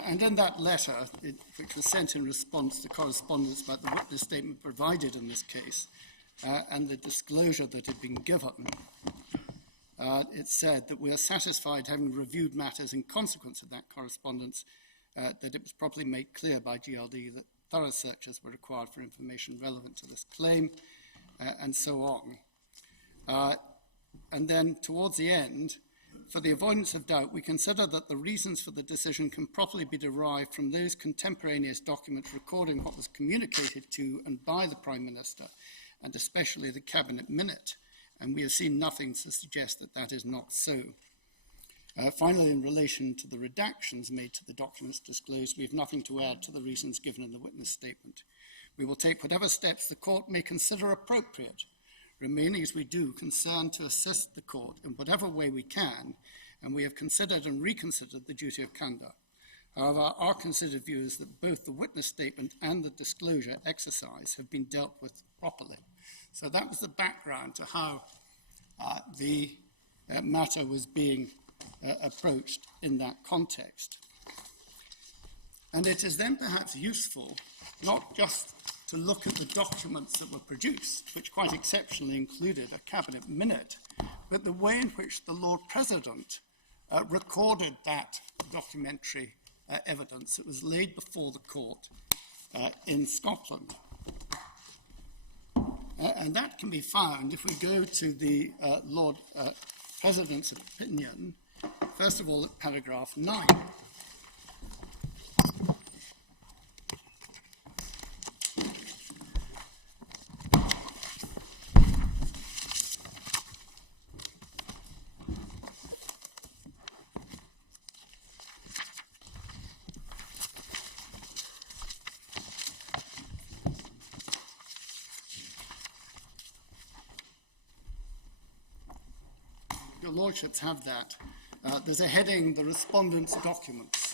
And in that letter, which was sent in response to correspondence about the witness statement provided in this case and the disclosure that had been given, it said that we are satisfied, having reviewed matters in consequence of that correspondence, that it was properly made clear by GLD that thorough searches were required for information relevant to this claim, and so on. And then towards the end, for the avoidance of doubt, we consider that the reasons for the decision can properly be derived from those contemporaneous documents recording what was communicated to and by the Prime Minister, and especially the Cabinet Minute, and we have seen nothing to suggest that that is not so. Finally, in relation to the redactions made to the documents disclosed, we have nothing to add to the reasons given in the witness statement. We will take whatever steps the court may consider appropriate, remaining as we do concerned to assist the court in whatever way we can, and we have considered and reconsidered the duty of candour. However, our considered view is that both the witness statement and the disclosure exercise have been dealt with properly. So that was the background to how the matter was being approached in that context. And it is then perhaps useful not just to look at the documents that were produced, which quite exceptionally included a Cabinet Minute, but the way in which the Lord President recorded that documentary evidence that was laid before the court in Scotland. And that can be found if we go to the Lord President's opinion, first of all at paragraph 9. Your Lordships have that. There's a heading, the respondent's documents.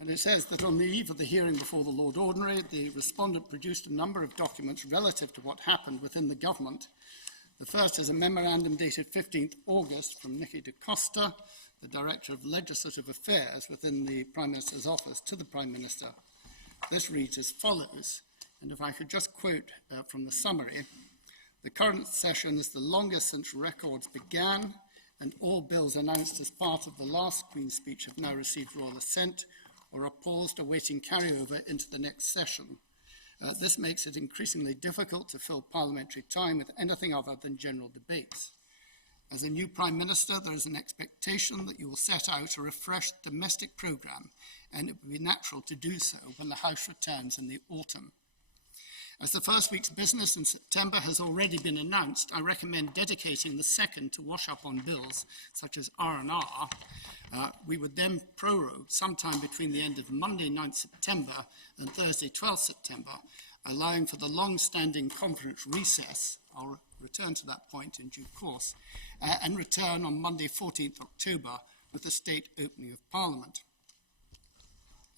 And it says that on the eve of the hearing before the Lord Ordinary, the respondent produced a number of documents relative to what happened within the government. The first is a memorandum dated 15th August from Nicky de Costa, the Director of Legislative Affairs within the Prime Minister's office, to the Prime Minister. This reads as follows, and if I could just quote from the summary: the current session is the longest since records began, and all bills announced as part of the last Queen's speech have now received royal assent or are paused awaiting carryover into the next session. This makes it increasingly difficult to fill parliamentary time with anything other than general debates. As a new Prime Minister, there is an expectation that you will set out a refreshed domestic programme, and it would be natural to do so when the House returns in the autumn. As the first week's business in September has already been announced, I recommend dedicating the second to wash up on bills such as R&R. We would then prorogue sometime between the end of Monday 9th September and Thursday 12th September, allowing for the long-standing conference recess. I'll return to that point in due course, and return on Monday 14th October with the state opening of Parliament.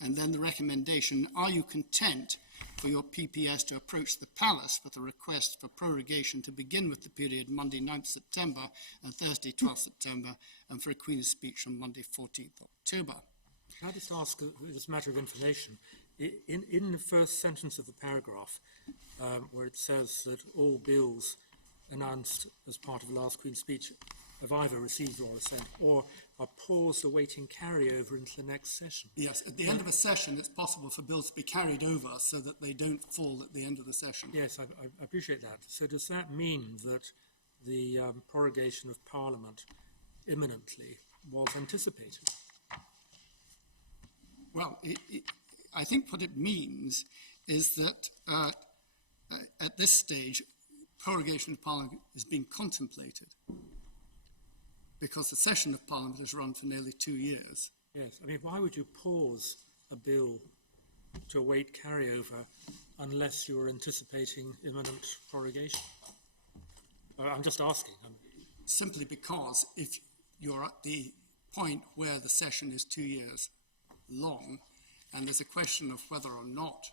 And then the recommendation, are you content for your PPS to approach the Palace with a request for prorogation to begin with the period Monday 9th September and Thursday 12th September, and for a Queen's speech on Monday 14th October? Can I just ask this matter of information? In the first sentence of the paragraph, where it says that all bills announced as part of the last Queen's speech have either received royal assent or are paused awaiting carryover into the next session. Yes, at the end of a session, it's possible for bills to be carried over so that they don't fall at the end of the session. Yes, I appreciate that. So does that mean that the prorogation of Parliament imminently was anticipated? Well, I think what it means is that at this stage, prorogation of Parliament is being contemplated because the session of Parliament has run for nearly 2 years. Yes, I mean, why would you pause a bill to await carryover unless you're anticipating imminent prorogation? I'm just asking. Simply because if you're at the point where the session is 2 years long, and there's a question of whether or not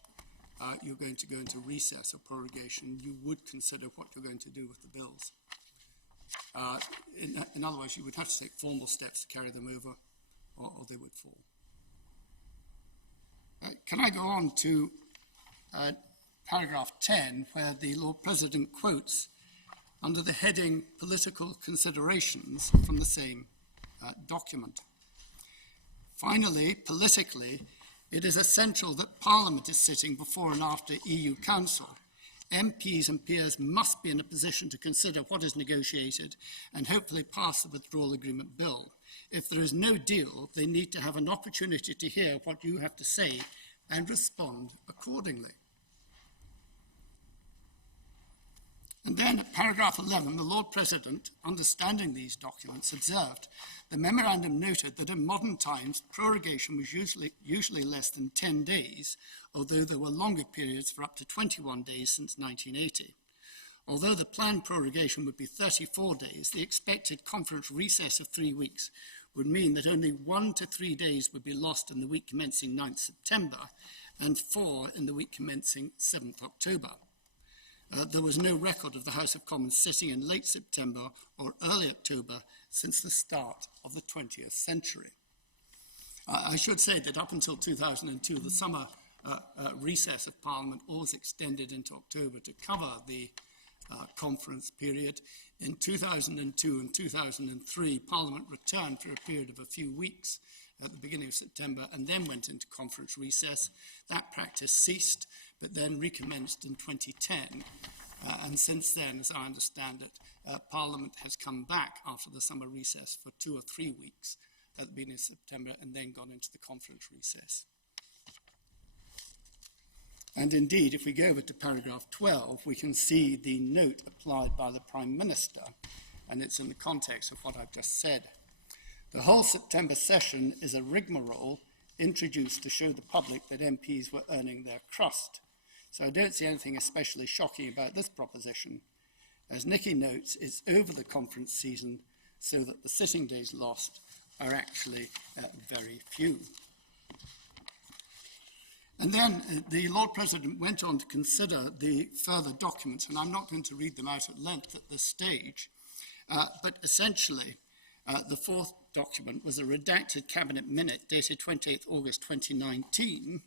you're going to go into recess or prorogation, you would consider what you're going to do with the bills. In other words, you would have to take formal steps to carry them over, or they would fall. Can I go on to paragraph 10, where the Lord President quotes under the heading Political Considerations from the same document. Finally, politically, it is essential that Parliament is sitting before and after EU Council. MPs and peers must be in a position to consider what is negotiated and hopefully pass the withdrawal agreement bill. If there is no deal, they need to have an opportunity to hear what you have to say and respond accordingly. And then at paragraph 11, the Lord President, understanding these documents, observed, the memorandum noted that in modern times, prorogation was usually less than 10 days, although there were longer periods for up to 21 days since 1980. Although the planned prorogation would be 34 days, the expected conference recess of 3 weeks would mean that only 1 to 3 days would be lost in the week commencing 9th September and 4 in the week commencing 7th October. There was no record of the House of Commons sitting in late September or early October since the start of the 20th century. I should say that up until 2002, the summer recess of Parliament always extended into October to cover the conference period. In 2002 and 2003, Parliament returned for a period of a few weeks at the beginning of September and then went into conference recess. That practice ceased, but then recommenced in 2010. And since then, as I understand it, Parliament has come back after the summer recess for 2 or 3 weeks at the beginning of September and then gone into the conference recess. And indeed, if we go over to paragraph 12, we can see the note applied by the Prime Minister, and it's in the context of what I've just said. The whole September session is a rigmarole introduced to show the public that MPs were earning their crust. So I don't see anything especially shocking about this proposition. As Nicky notes, it's over the conference season, so that the sitting days lost are actually very few. And then the Lord President went on to consider the further documents, and I'm not going to read them out at length at this stage, but essentially the fourth document was a redacted cabinet minute dated 28th August 2019,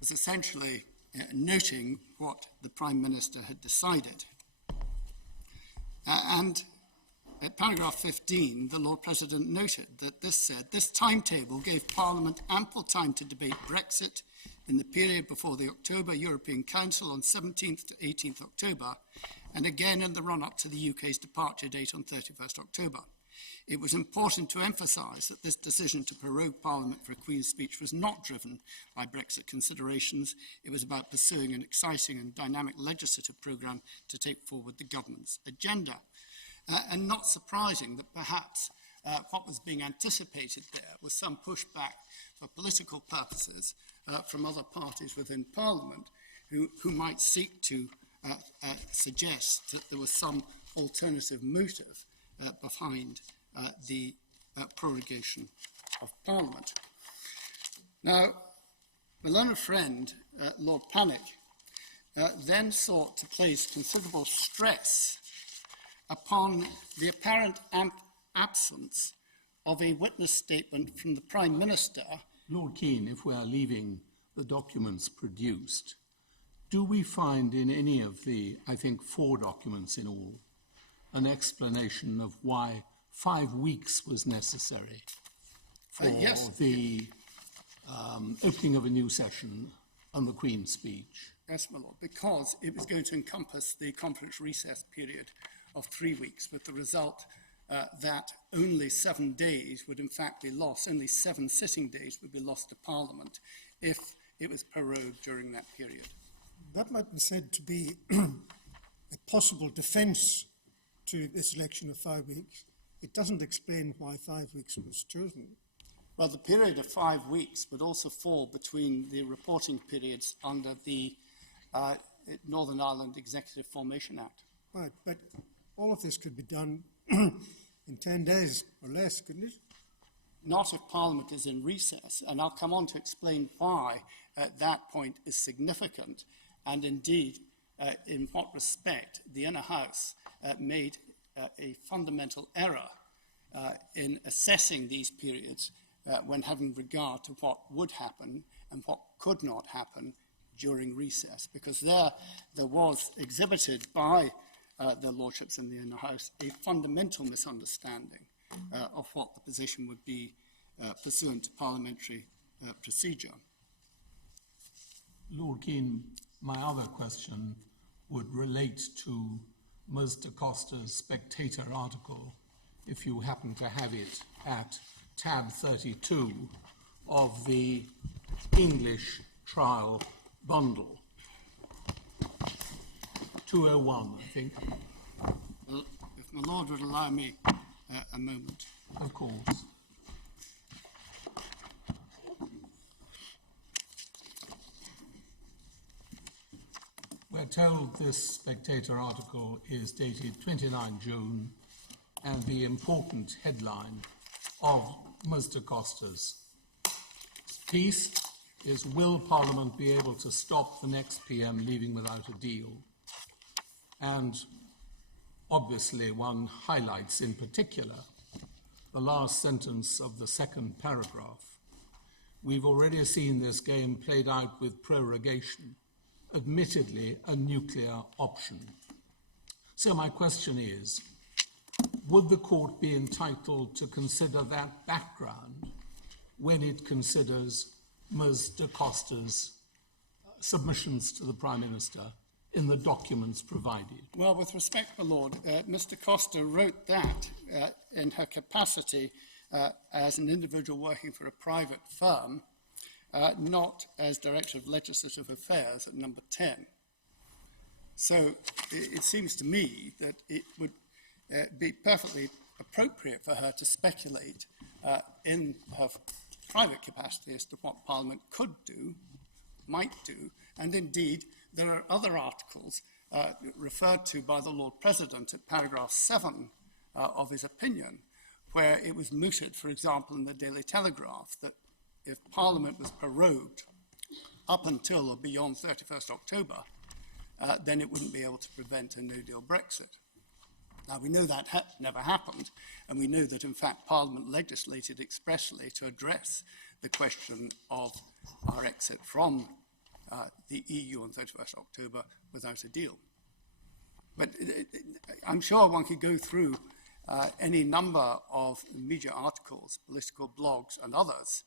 was essentially noting what the Prime Minister had decided. And at paragraph 15, the Lord President noted that this said, this timetable gave Parliament ample time to debate Brexit in the period before the October European Council on 17th to 18th October, and again in the run-up to the UK's departure date on 31st October. It was important to emphasise that this decision to prorogue Parliament for a Queen's speech was not driven by Brexit considerations. It was about pursuing an exciting and dynamic legislative programme to take forward the government's agenda. And not surprising that perhaps what was being anticipated there was some pushback for political purposes from other parties within Parliament who might seek to suggest that there was some alternative motive behind the prorogation of Parliament. Now, my learned friend, Lord Pannick, then sought to place considerable stress upon the apparent absence of a witness statement from the Prime Minister. Lord Keane, if we are leaving the documents produced, do we find in any of the, I think, 4 documents in all, an explanation of why 5 weeks was necessary for Yes. the opening of a new session and the Queen's speech? Yes, my lord, because it was going to encompass the conference recess period of 3 weeks, with the result that only 7 days would in fact be lost, only 7 sitting days would be lost to Parliament if it was prorogued during that period. That might be said to be a possible defence to this election of 5 weeks. It doesn't explain why 5 weeks was chosen. Well, the period of 5 weeks would also fall between the reporting periods under the Northern Ireland Executive Formation Act. Right, but all of this could be done in 10 days or less, couldn't it? Not if Parliament is in recess, and I'll come on to explain why that point is significant, and indeed in what respect the Inner House made a fundamental error in assessing these periods when having regard to what would happen and what could not happen during recess, because there was exhibited by their lordships in the Inner House a fundamental misunderstanding of what the position would be pursuant to parliamentary procedure. Lord Keane, my other question would relate to Ms. da Costa's Spectator article, if you happen to have it, at tab 32 of the English trial bundle. 201, I think. Well, if my lord would allow me a moment. Of course. We're told this Spectator article is dated 29 June, and the important headline of Ms. da Costa's piece is, "Will Parliament be able to stop the next PM leaving without a deal?" And obviously one highlights in particular the last sentence of the second paragraph. "We've already seen this game played out with prorogation, admittedly a nuclear option." So my question is, would the court be entitled to consider that background when it considers Ms. da Costa's submissions to the Prime Minister in the documents provided? Well, with respect, my lord, Mr. Costa wrote that in her capacity as an individual working for a private firm, not as Director of Legislative Affairs at number 10. So it seems to me that it would be perfectly appropriate for her to speculate in her private capacity as to what Parliament could do, might do, and indeed there are other articles referred to by the Lord President at paragraph 7 of his opinion, where it was mooted, for example, in the Daily Telegraph, that if Parliament was prorogued up until or beyond 31st October, then it wouldn't be able to prevent a no-deal Brexit. Now, we know that never happened, and we know that, in fact, Parliament legislated expressly to address the question of our exit from the EU on 31st October without a deal. But I'm sure one could go through any number of media articles, political blogs, and others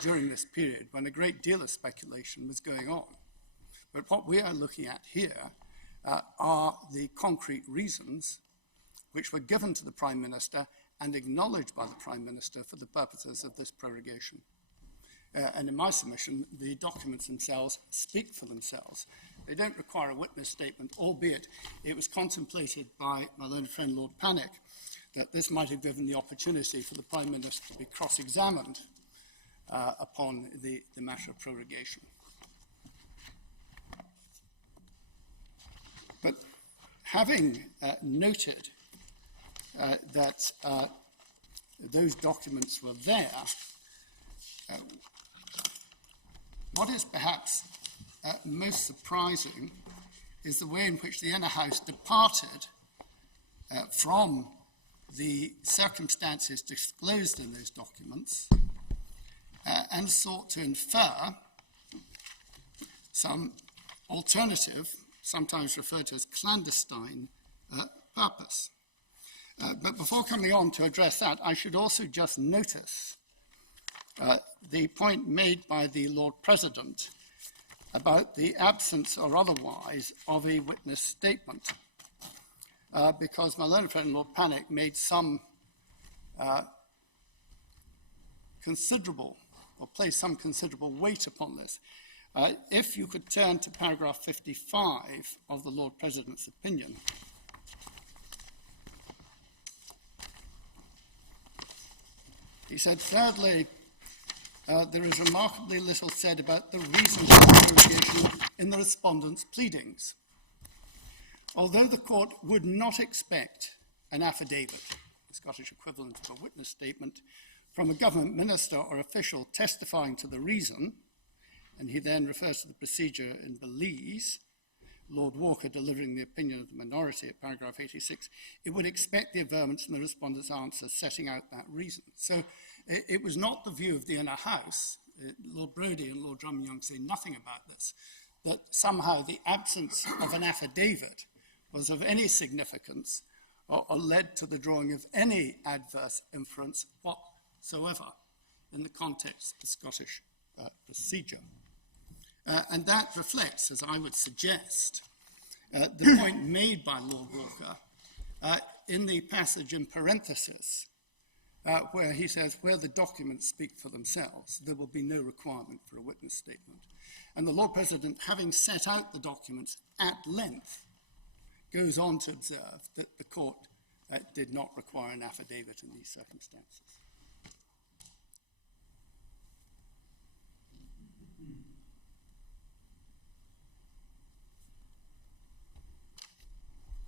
during this period when a great deal of speculation was going on. But what we are looking at here are the concrete reasons which were given to the Prime Minister and acknowledged by the Prime Minister for the purposes of this prorogation. And in my submission, the documents themselves speak for themselves. They don't require a witness statement, albeit it was contemplated by my learned friend Lord Pannick that this might have given the opportunity for the Prime Minister to be cross-examined upon the matter of prorogation. But having noted that those documents were there, what is perhaps most surprising is the way in which the Inner House departed from the circumstances disclosed in those documents and sought to infer some alternative, sometimes referred to as clandestine, purpose. But before coming on to address that, I should also just notice the point made by the Lord President about the absence or otherwise of a witness statement, because my learned friend Lord Panic made some placed some considerable weight upon this. If you could turn to paragraph 55 of the Lord President's opinion. He said, thirdly, there is remarkably little said about the reasons for prorogation in the respondent's pleadings. Although the court would not expect an affidavit, the Scottish equivalent of a witness statement, from a government minister or official testifying to the reason, and he then refers to the procedure in Belize, Lord Walker delivering the opinion of the minority at paragraph 86, it would expect the averments in the respondent's answers setting out that reason. So it was not the view of the inner house, Lord Brodie and Lord Drummond-Young say nothing about this, that somehow the absence of an affidavit was of any significance or led to the drawing of any adverse inference whatsoever in the context of the Scottish procedure. And that reflects, as I would suggest, the point made by Lord Walker in the passage in parenthesis, where he says, where the documents speak for themselves, there will be no requirement for a witness statement. And the Lord President, having set out the documents at length, goes on to observe that the court did not require an affidavit in these circumstances.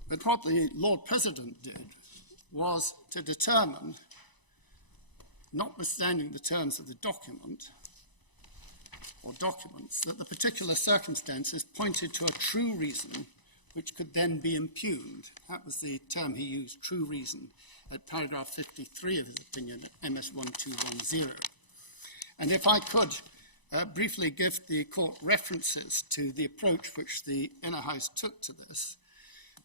But what the Lord President did was to determine, notwithstanding the terms of the document or documents, that the particular circumstances pointed to a true reason which could then be impugned. That was the term he used, true reason, at paragraph 53 of his opinion at MS 1210. And if I could briefly give the court references to the approach which the inner house took to this,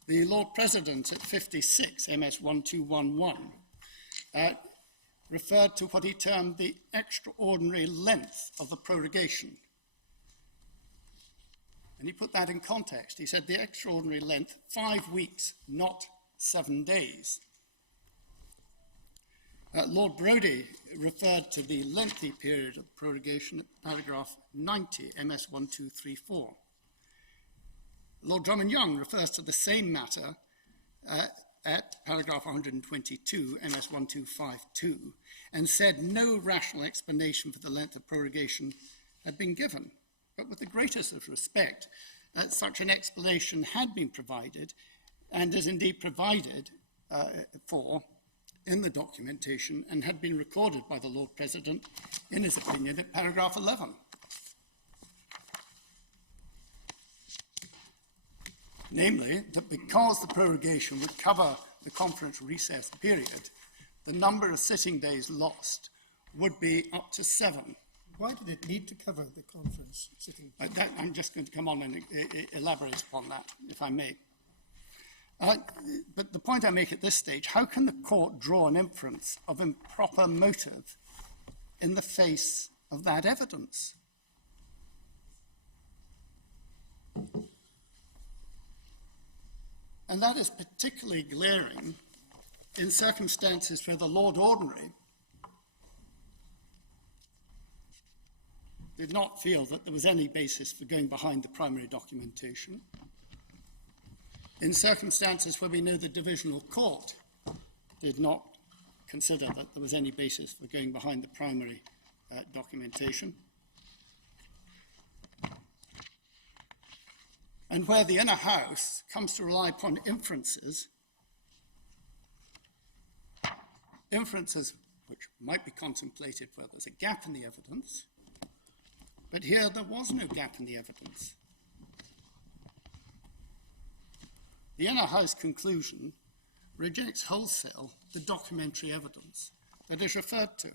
the Lord President at 56, MS 1211, referred to what he termed the extraordinary length of the prorogation. And he put that in context. He said the extraordinary length, 5 weeks, not 7 days. Lord Brodie referred to the lengthy period of prorogation at paragraph 90, MS 1234. Lord Drummond-Young refers to the same matter at paragraph 122, MS 1252, and said no rational explanation for the length of prorogation had been given. But with the greatest of respect, such an explanation had been provided, and is indeed provided for in the documentation, and had been recorded by the Lord President in his opinion at paragraph 11. Namely, that because the prorogation would cover the conference recess period, the number of sitting days lost would be up to 7. Why did it need to cover the conference sitting? I'm just going to come on and elaborate upon that, if I may. But the point I make at this stage, how can the court draw an inference of improper motive in the face of that evidence? And that is particularly glaring in circumstances where the Lord Ordinary did not feel that there was any basis for going behind the primary documentation, in circumstances where we know the Divisional Court did not consider that there was any basis for going behind the primary documentation, and where the inner house comes to rely upon inferences which might be contemplated where there's a gap in the evidence, but here there was no gap in the evidence. The inner house conclusion rejects wholesale the documentary evidence that is referred to.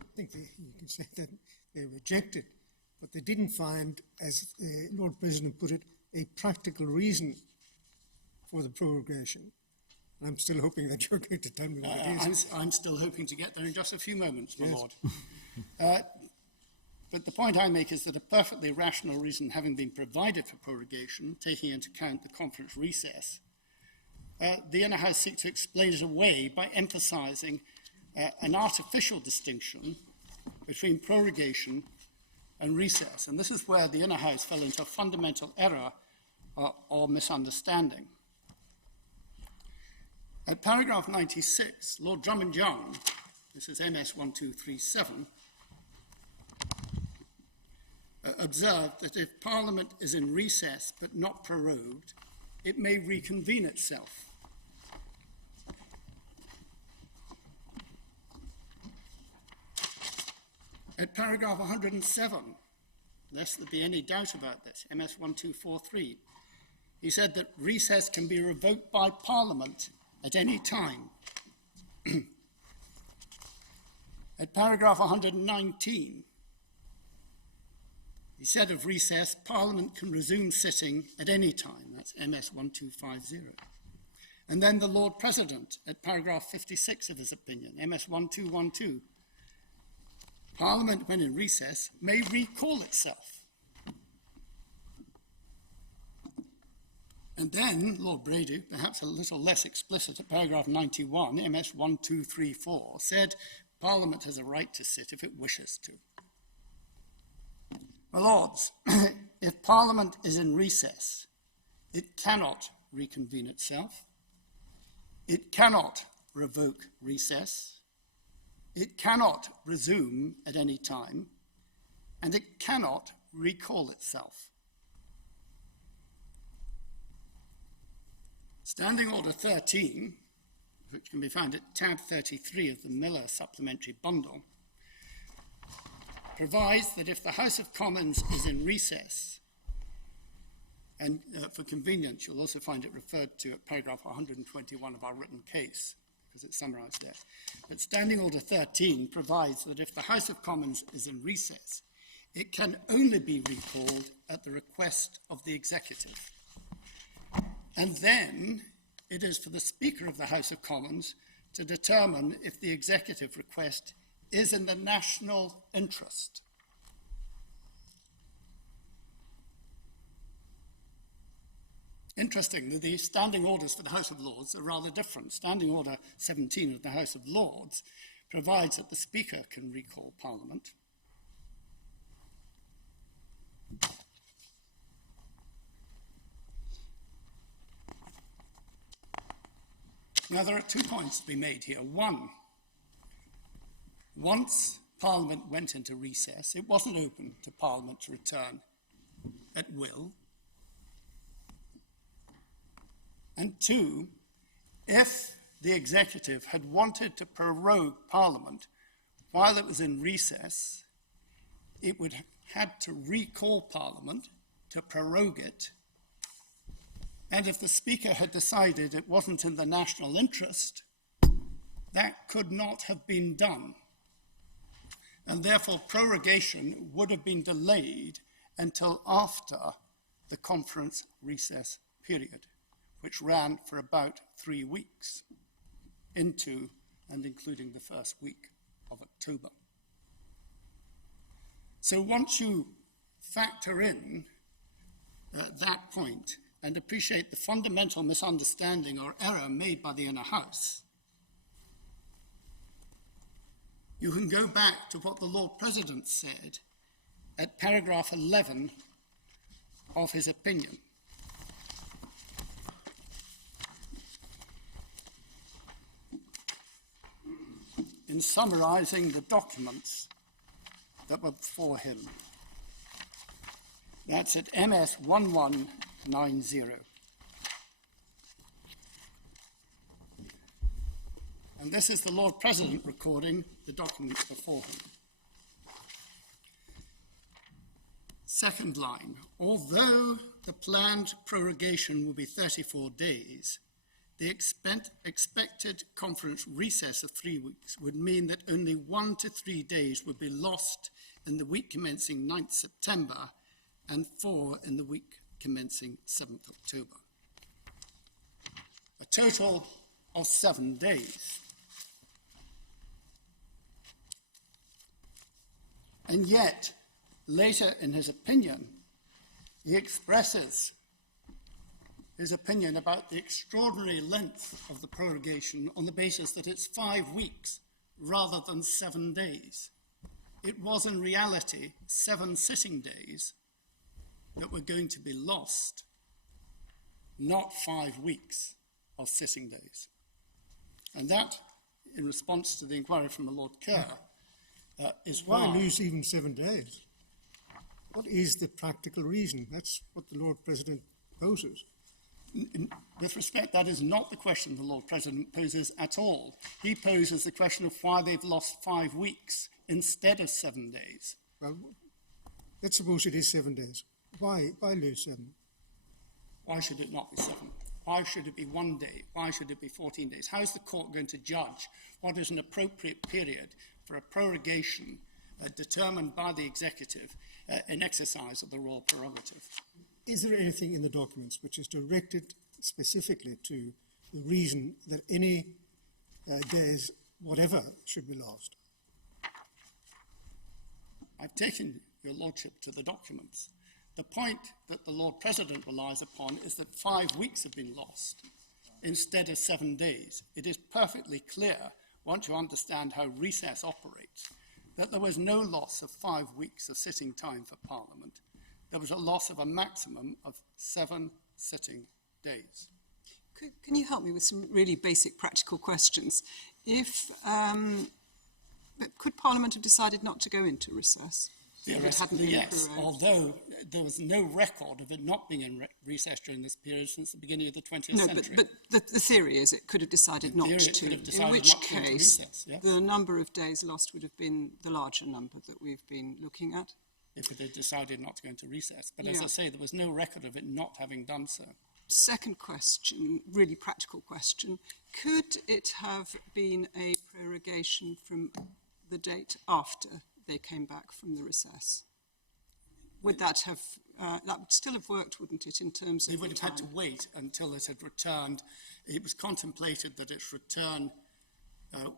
I think you can say that they rejected but they didn't find, as Lord President put it, a practical reason for the prorogation. And I'm still hoping that you're going to tell me what it is. I'm still hoping to get there in just a few moments, my lord. But the point I make is that a perfectly rational reason having been provided for prorogation, taking into account the conference recess, the Inner House seek to explain it away by emphasising an artificial distinction between prorogation and recess. And this is where the Inner House fell into a fundamental error or misunderstanding. At paragraph 96, Lord Drummond-Young, this is MS 1237, observed that if Parliament is in recess but not prorogued, it may reconvene itself. At paragraph 107, lest there be any doubt about this, MS 1243, he said that recess can be revoked by Parliament at any time. At paragraph 119, he said of recess, Parliament can resume sitting at any time. That's MS 1250. And then the Lord President, at paragraph 56 of his opinion, MS 1212, Parliament, when in recess, may recall itself. And then Lord Brady, perhaps a little less explicit, at paragraph 91, MS 1234, said Parliament has a right to sit if it wishes to. My Lords, if Parliament is in recess, it cannot reconvene itself. It cannot revoke recess. It cannot resume at any time, and it cannot recall itself. Standing Order 13, which can be found at tab 33 of the Miller Supplementary Bundle, provides that if the House of Commons is in recess, and for convenience, you'll also find it referred to at paragraph 121 of our written case, because it's summarised there. But Standing Order 13 provides that if the House of Commons is in recess, it can only be recalled at the request of the Executive. And then it is for the Speaker of the House of Commons to determine if the Executive request is in the national interest. Interestingly, the standing orders for the House of Lords are rather different. Standing Order 17 of the House of Lords provides that the Speaker can recall Parliament. Now, there are 2 points to be made here. One, once Parliament went into recess, it wasn't open to Parliament to return at will. And 2, if the Executive had wanted to prorogue Parliament while it was in recess, it would have had to recall Parliament to prorogue it. And if the Speaker had decided it wasn't in the national interest, that could not have been done. And therefore, prorogation would have been delayed until after the conference recess period, which ran for about 3 weeks, into and including the first week of October. So once you factor in that point and appreciate the fundamental misunderstanding or error made by the Inner House, you can go back to what the Lord President said at paragraph 11 of his opinion. In summarising the documents that were before him. That's at MS 1190. And this is the Lord President recording the documents before him. Second line, although the planned prorogation will be 34 days, The expected conference recess of 3 weeks would mean that only 1 to 3 days would be lost in the week commencing 9th September and 4 in the week commencing 7th October. A total of 7 days. And yet, later in his opinion, he expresses his opinion about the extraordinary length of the prorogation on the basis that it's 5 weeks rather than 7 days. It was in reality 7 sitting days that were going to be lost, not 5 weeks of sitting days. And that, in response to the inquiry from the Lord Kerr, is Why why lose even 7 days? What is the practical reason? That's what the Lord President poses. With respect, that is not the question the Lord President poses at all. He poses the question of why they've lost 5 weeks instead of 7 days. Well, let's suppose it is 7 days. Why lose 7? Why should it not be 7? Why should it be 1 day? Why should it be 14 days? How is the court going to judge what is an appropriate period for a prorogation determined by the executive in exercise of the royal prerogative? Is there anything in the documents which is directed specifically to the reason that any days, whatever, should be lost? I've taken your lordship to the documents. The point that the Lord President relies upon is that 5 weeks have been lost instead of 7 days. It is perfectly clear, once you understand how recess operates, that there was no loss of 5 weeks of sitting time for Parliament. There was a loss of a maximum of 7 sitting days. Can you help me with some really basic practical questions? Could Parliament have decided not to go into recess? Theoretically, yes, although there was no record of it not being in recess during this period since the beginning of the 20th century. But the theory is it could have decided not to, in which case the number of days lost would have been the larger number that we've been looking at. If it had decided not to go into recess. But as I say, there was no record of it not having done so. Second question, really practical question. Could it have been a prorogation from the date after they came back from the recess? Would that have, that would still have worked, wouldn't it, in terms of They would have had to wait until it had returned. It was contemplated that its return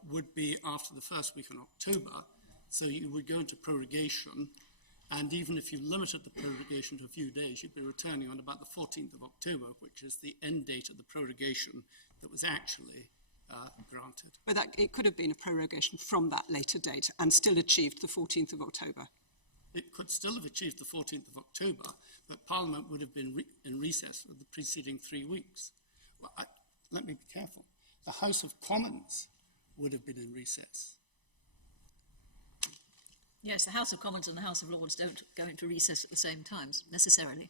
would be after the first week in October, so you would go into prorogation, and even if you limited the prorogation to a few days, you'd be returning on about the 14th of October, which is the end date of the prorogation that was actually granted. But it could have been a prorogation from that later date and still achieved the 14th of October. It could still have achieved the 14th of October, but Parliament would have been in recess for the preceding 3 weeks. Well, let me be careful. The House of Commons would have been in recess. Yes, the House of Commons and the House of Lords don't go into recess at the same times, necessarily.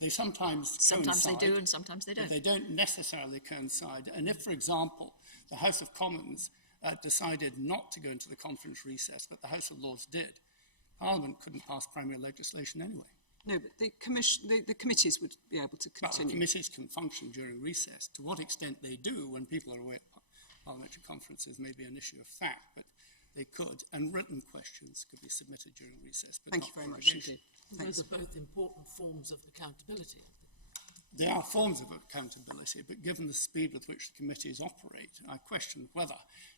They sometimes Sometimes coincide, they do and sometimes they don't. but they don't necessarily coincide. And if, for example, the House of Commons decided not to go into the conference recess, but the House of Lords did, Parliament couldn't pass primary legislation anyway. No, but the committees would be able to But continue. committees can function during recess. To what extent they do when people are away at parliamentary conferences may be an issue of fact, but they could, and written questions could be submitted during recess. But Thank not you very much prorogation. indeed. Those are both important forms of accountability. They are forms of accountability, but given the speed with which the committees operate, I question whether,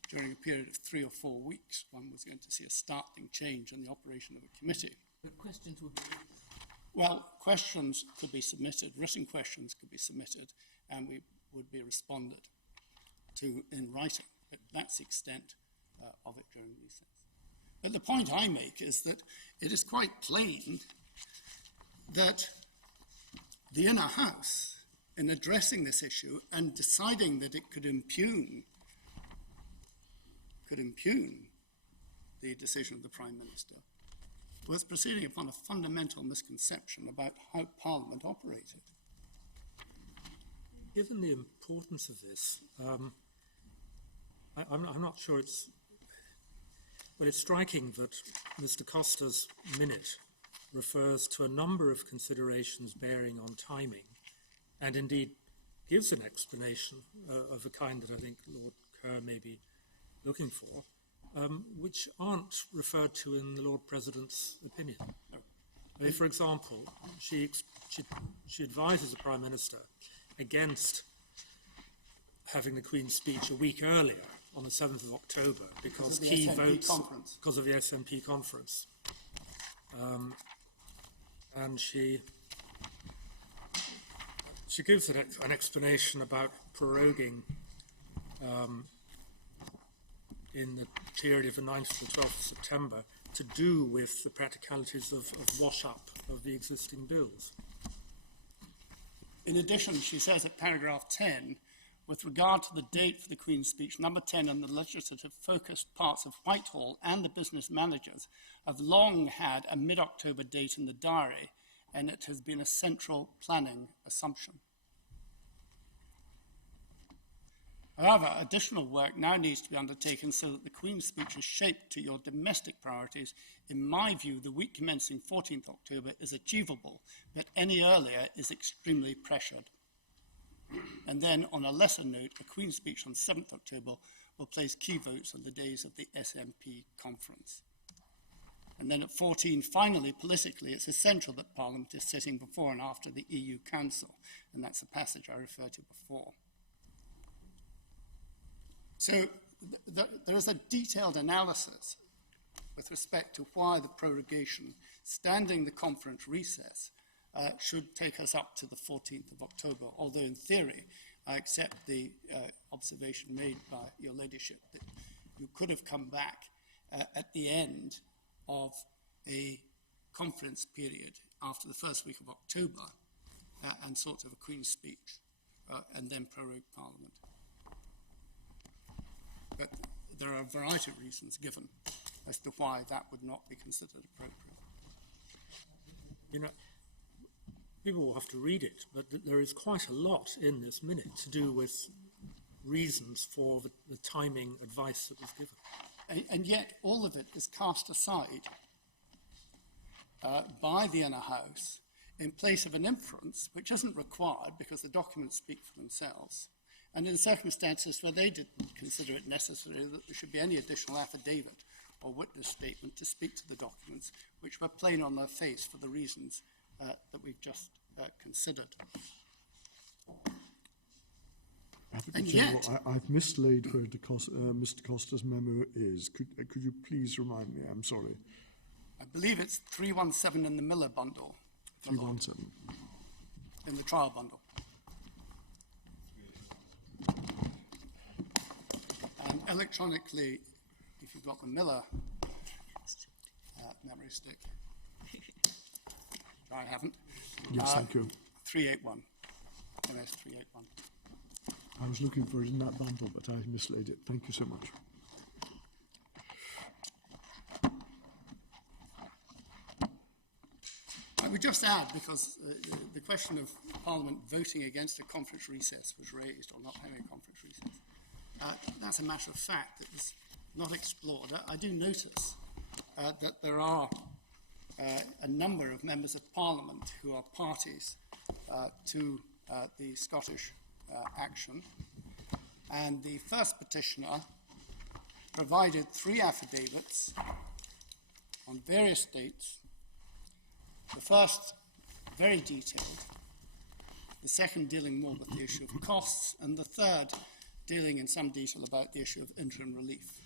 during a period of 3 or 4 weeks, one was going to see a startling change in the operation of a committee. But questions would be Well, questions could be submitted, written questions could be submitted, and we would be responded to in writing. But that's the extent of it during recess. But the point I make is that it is quite plain that the Inner House, in addressing this issue and deciding that it could impugn the decision of the Prime Minister, was proceeding upon a fundamental misconception about how Parliament operated. Given the importance of this, I'm not sure it's... But it's striking that Mr. Costa's minute refers to a number of considerations bearing on timing, and indeed gives an explanation of a kind that I think Lord Kerr may be looking for, which aren't referred to in the Lord President's opinion. I mean, for example, she advises the Prime Minister against having the Queen's speech a week earlier on the 7th of October because of the key SNP votes conference. because of the SNP conference. And she gives an explanation about proroguing in the period of the 9th to the 12th of September to do with the practicalities of wash-up of the existing bills. In addition, she says at paragraph 10, with regard to the date for the Queen's speech, number 10 and the legislative-focused parts of Whitehall and the business managers have long had a mid-October date in the diary, and it has been a central planning assumption. However, additional work now needs to be undertaken so that the Queen's speech is shaped to your domestic priorities. In my view, the week commencing 14th October is achievable, but any earlier is extremely pressured. And then, on a lesser note, a Queen's speech on 7th October will place key votes on the days of the SNP conference. And then at 14, finally, politically, it's essential that Parliament is sitting before and after the EU Council, and that's a passage I referred to before. So there is a detailed analysis with respect to why the prorogation, standing the conference recess, should take us up to the 14th of October, although in theory, I accept the observation made by your ladyship that you could have come back at the end of a conference period after the first week of October and sort of a Queen's speech and then prorogue Parliament. But there are a variety of reasons given as to why that would not be considered appropriate. You know, people will have to read it, but there is quite a lot in this minute to do with reasons for the timing advice that was given. And yet all of it is cast aside by the inner house in place of an inference which isn't required because the documents speak for themselves, and in circumstances where they didn't consider it necessary that there should be any additional affidavit or witness statement to speak to the documents, which were plain on their face for the reasons that we've just considered. And yet, I've mislaid where Mr. Costa's memo is. Could you please remind me? I'm sorry. I believe it's 317 in the Miller bundle. 317. In the trial bundle. And electronically, if you've got the Miller memory stick, which I haven't. Yes, thank you. 381. MS 381. I was looking for it in that bundle, but I mislaid it. Thank you so much. I would just add, because the question of Parliament voting against a conference recess was raised, or not having a conference recess. That's a matter of fact that was not explored. I do notice that there are a number of members of Parliament who are parties to the Scottish action, and the first petitioner provided 3 affidavits on various dates. The first, very detailed, the second dealing more with the issue of costs, and the third dealing in some detail about the issue of interim relief.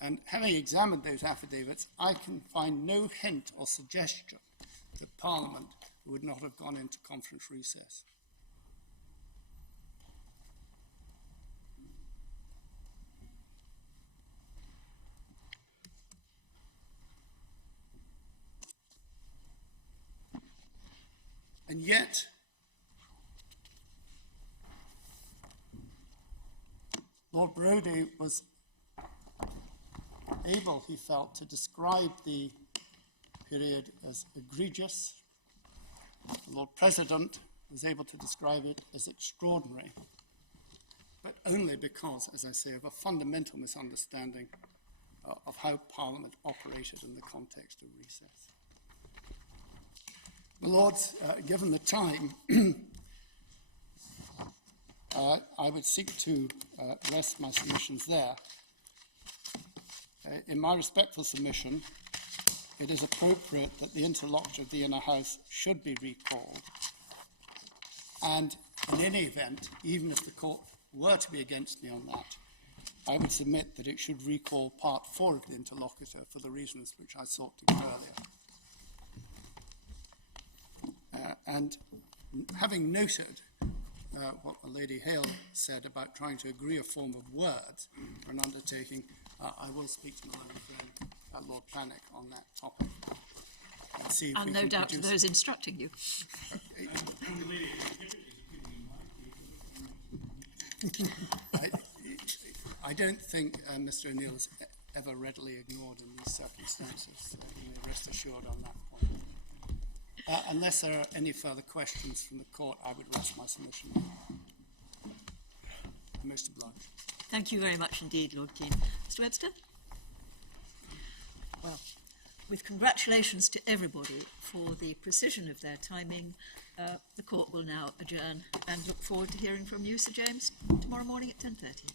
And having examined those affidavits, I can find no hint or suggestion that Parliament would not have gone into conference recess. And yet, Lord Brodie was able, he felt, to describe the period as egregious. The Lord President was able to describe it as extraordinary, but only because, as I say, of a fundamental misunderstanding of how Parliament operated in the context of recess. The Lords, given the time, I would seek to rest my submissions there. In my respectful submission, it is appropriate that the interlocutor of the inner house should be recalled. And in any event, even if the court were to be against me on that, I would submit that it should recall part 4 of the interlocutor for the reasons which I sought to give earlier. And having noted what the Lady Hale said about trying to agree a form of words for an undertaking, I will speak to my own friend, Lord Plannock, on that topic. And see if And we no can doubt to produce- those instructing you. I don't think Mr. O'Neill is ever readily ignored in these circumstances. You may rest assured on that point. Unless there are any further questions from the court, I would rest my submission. I'm most obliged. Thank you very much indeed, Lord Keane. Mr. Webster? Well, with congratulations to everybody for the precision of their timing, the court will now adjourn and look forward to hearing from you, Sir James, tomorrow morning at 10:30.